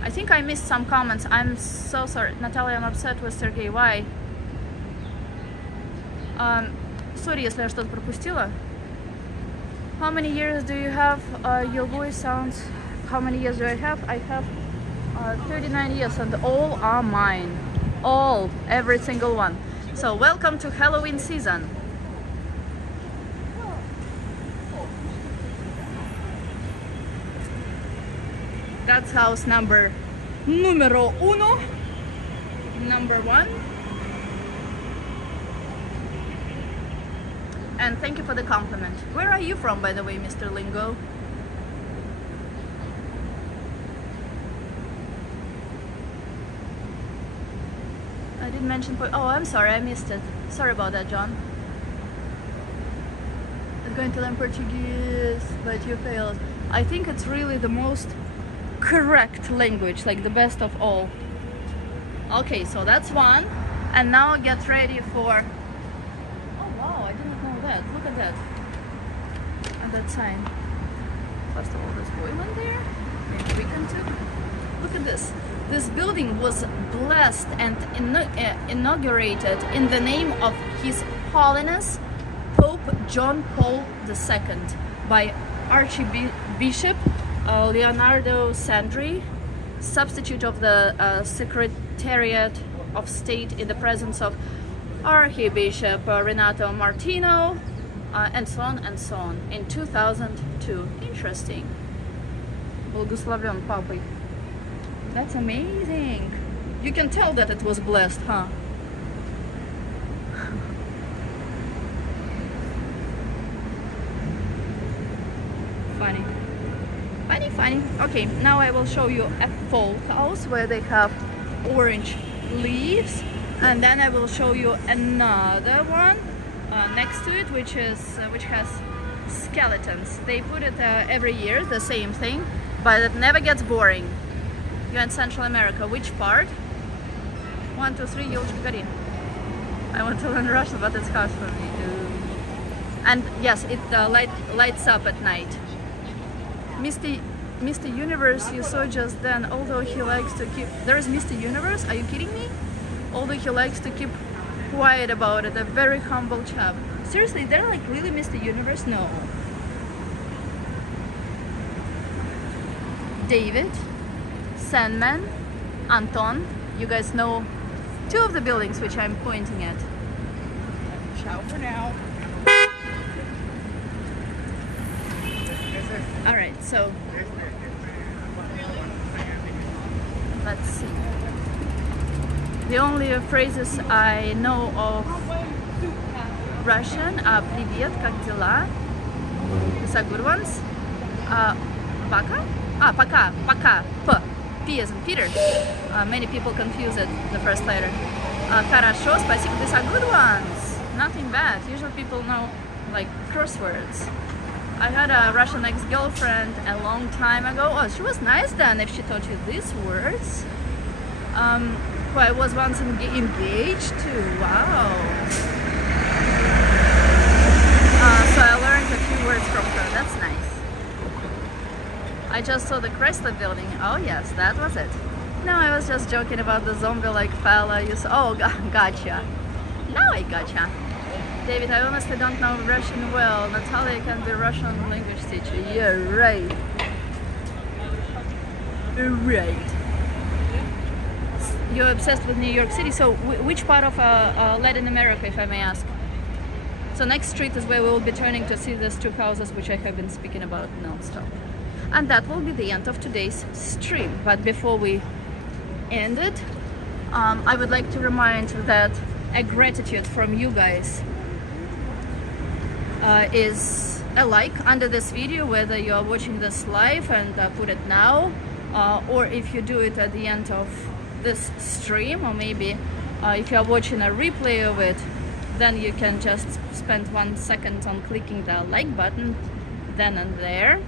I think I missed some comments. I'm so sorry. Natalia, I'm upset with Sergey. Why? Sorry, если я что-то пропустила. How many years do you have? Your voice sounds... How many years do I have? I have 39 years, and all are mine. All, every single one. So welcome to Halloween season. That's house numero uno. Number one. And thank you for the compliment. Where are you from, by the way, Mr. Lingo? I didn't mention. Oh, I'm sorry, I missed it. Sorry about that, John. I was going to learn Portuguese, but you failed. I think it's really the most correct language, like the best of all. Okay, so that's one. And now get ready for... Oh wow, I didn't know that. Look at that. And that sign. First of all, there's Boylan there. Maybe we can too. Look at this. This building was blessed and inaugurated in the name of His Holiness Pope John Paul II by Archbishop Leonardo Sandri, substitute of the Secretariat of State in the presence of Archbishop Renato Martino, and so on, in 2002. Interesting. Благословен папой. That's amazing. You can tell that it was blessed, huh? Funny. Funny, funny. Okay, now I will show you a folk house where they have orange leaves, and then I will show you another one next to it, which has skeletons. They put it every year, the same thing, but it never gets boring. You're in Central America. Which part? 1, 2, 3, елочки гори. I want to learn Russian, but it's hard for me. And yes, it lights up at night. Mr. Universe you saw just then, although he likes to keep... There is Mr. Universe? Are you kidding me? Although he likes to keep quiet about it, a very humble chap. Seriously, they're like really Mr. Universe? No. David, Sandman, Anton. You guys know two of the buildings which I'm pointing at. Ciao for now. Alright, so let's see. The only phrases I know of Russian are "Привет, как дела?" These are good ones. Пока? Пока, пока, P as in Peter. Many people confuse it, the first letter. Хорошо, спасибо. These are good ones. Nothing bad. Usually people know like curse words. I had a Russian ex-girlfriend a long time ago. Oh, she was nice then if she taught you these words. Who I was once engaged to. Wow. So I learned a few words from her. That's nice. I just saw the Chrysler building. Oh yes, that was it. No, I was just joking about the zombie-like fella you saw. Oh, gotcha. Now I gotcha. David, I honestly don't know Russian well. Natalia can be Russian language teacher. Yeah, right. Right. You're obsessed with New York City. So which part of Latin America, if I may ask? So next street is where we will be turning to see these two houses which I have been speaking about non-stop. And that will be the end of today's stream. But before we end it, I would like to remind that a gratitude from you guys is a like under this video, whether you are watching this live and put it now, or if you do it at the end of this stream, or maybe if you are watching a replay of it, then you can just spend 1 second on clicking the like button then and there.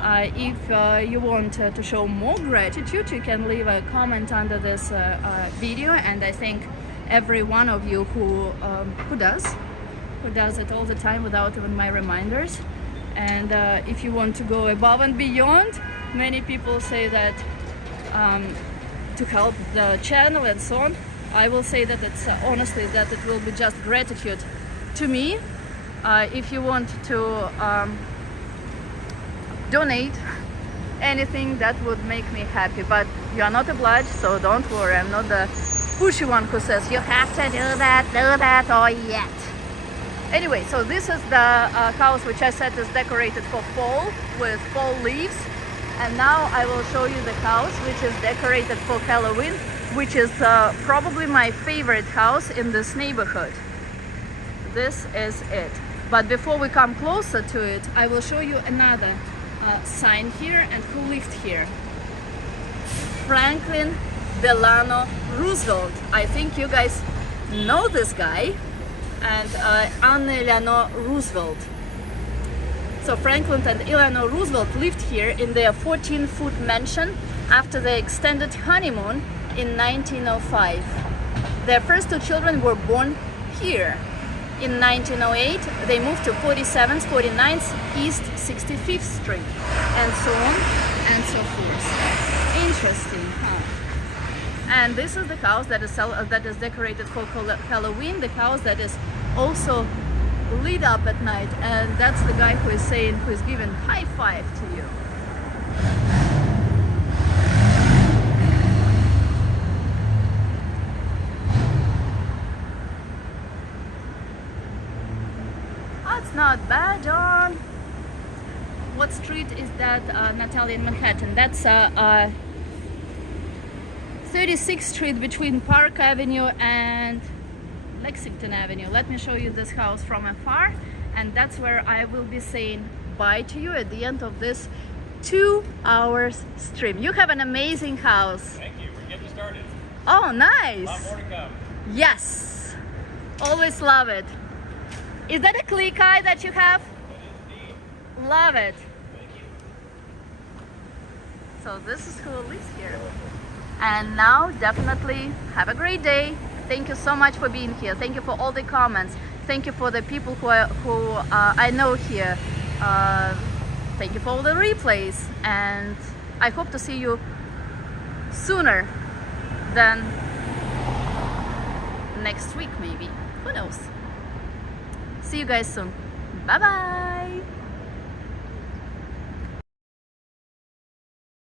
If you want to show more gratitude, you can leave a comment under this video, and I thank every one of you who does it all the time without even my reminders. And if you want to go above and beyond, many people say that to help the channel and so on. I will say that it's honestly that it will be just gratitude to me. If you want to donate anything, that would make me happy, but you are not obliged, so don't worry. I'm not the pushy one who says you have to do that or yet. Anyway, so this is the house which I said is decorated for fall with fall leaves. And now I will show you the house which is decorated for Halloween, which is probably my favorite house in this neighborhood. This is it. But before we come closer to it, I will show you another sign here and who lived here. Franklin Delano Roosevelt. I think you guys know this guy. And Anne Eleanor Roosevelt. So Franklin and Eleanor Roosevelt lived here in their 14-foot mansion after their extended honeymoon in 1905. Their first two children were born here. In 1908, they moved to 47th, 49th East 65th Street, and so on and so forth. Interesting, huh? And this is the house that is decorated for Halloween, the house that is also lit up at night, and that's the guy who is giving high five to you. That's not bad, John. What street is that, Natalia, in Manhattan? That's 36th Street between Park Avenue and Lexington Avenue. Let me show you this house from afar, and that's where I will be saying bye to you at the end of this 2 hours stream. You have an amazing house. Thank you. We're getting started. Oh, nice. A lot more to come. Yes. Always love it. Is that a click eye that you have? That is indeed. Love it. Thank you. So this is who lives here. And now definitely have a great day. Thank you so much for being here. Thank you for all the comments. Thank you for the people who I know here. Thank you for all the replays. And I hope to see you sooner than next week maybe. Who knows? See you guys soon. Bye bye.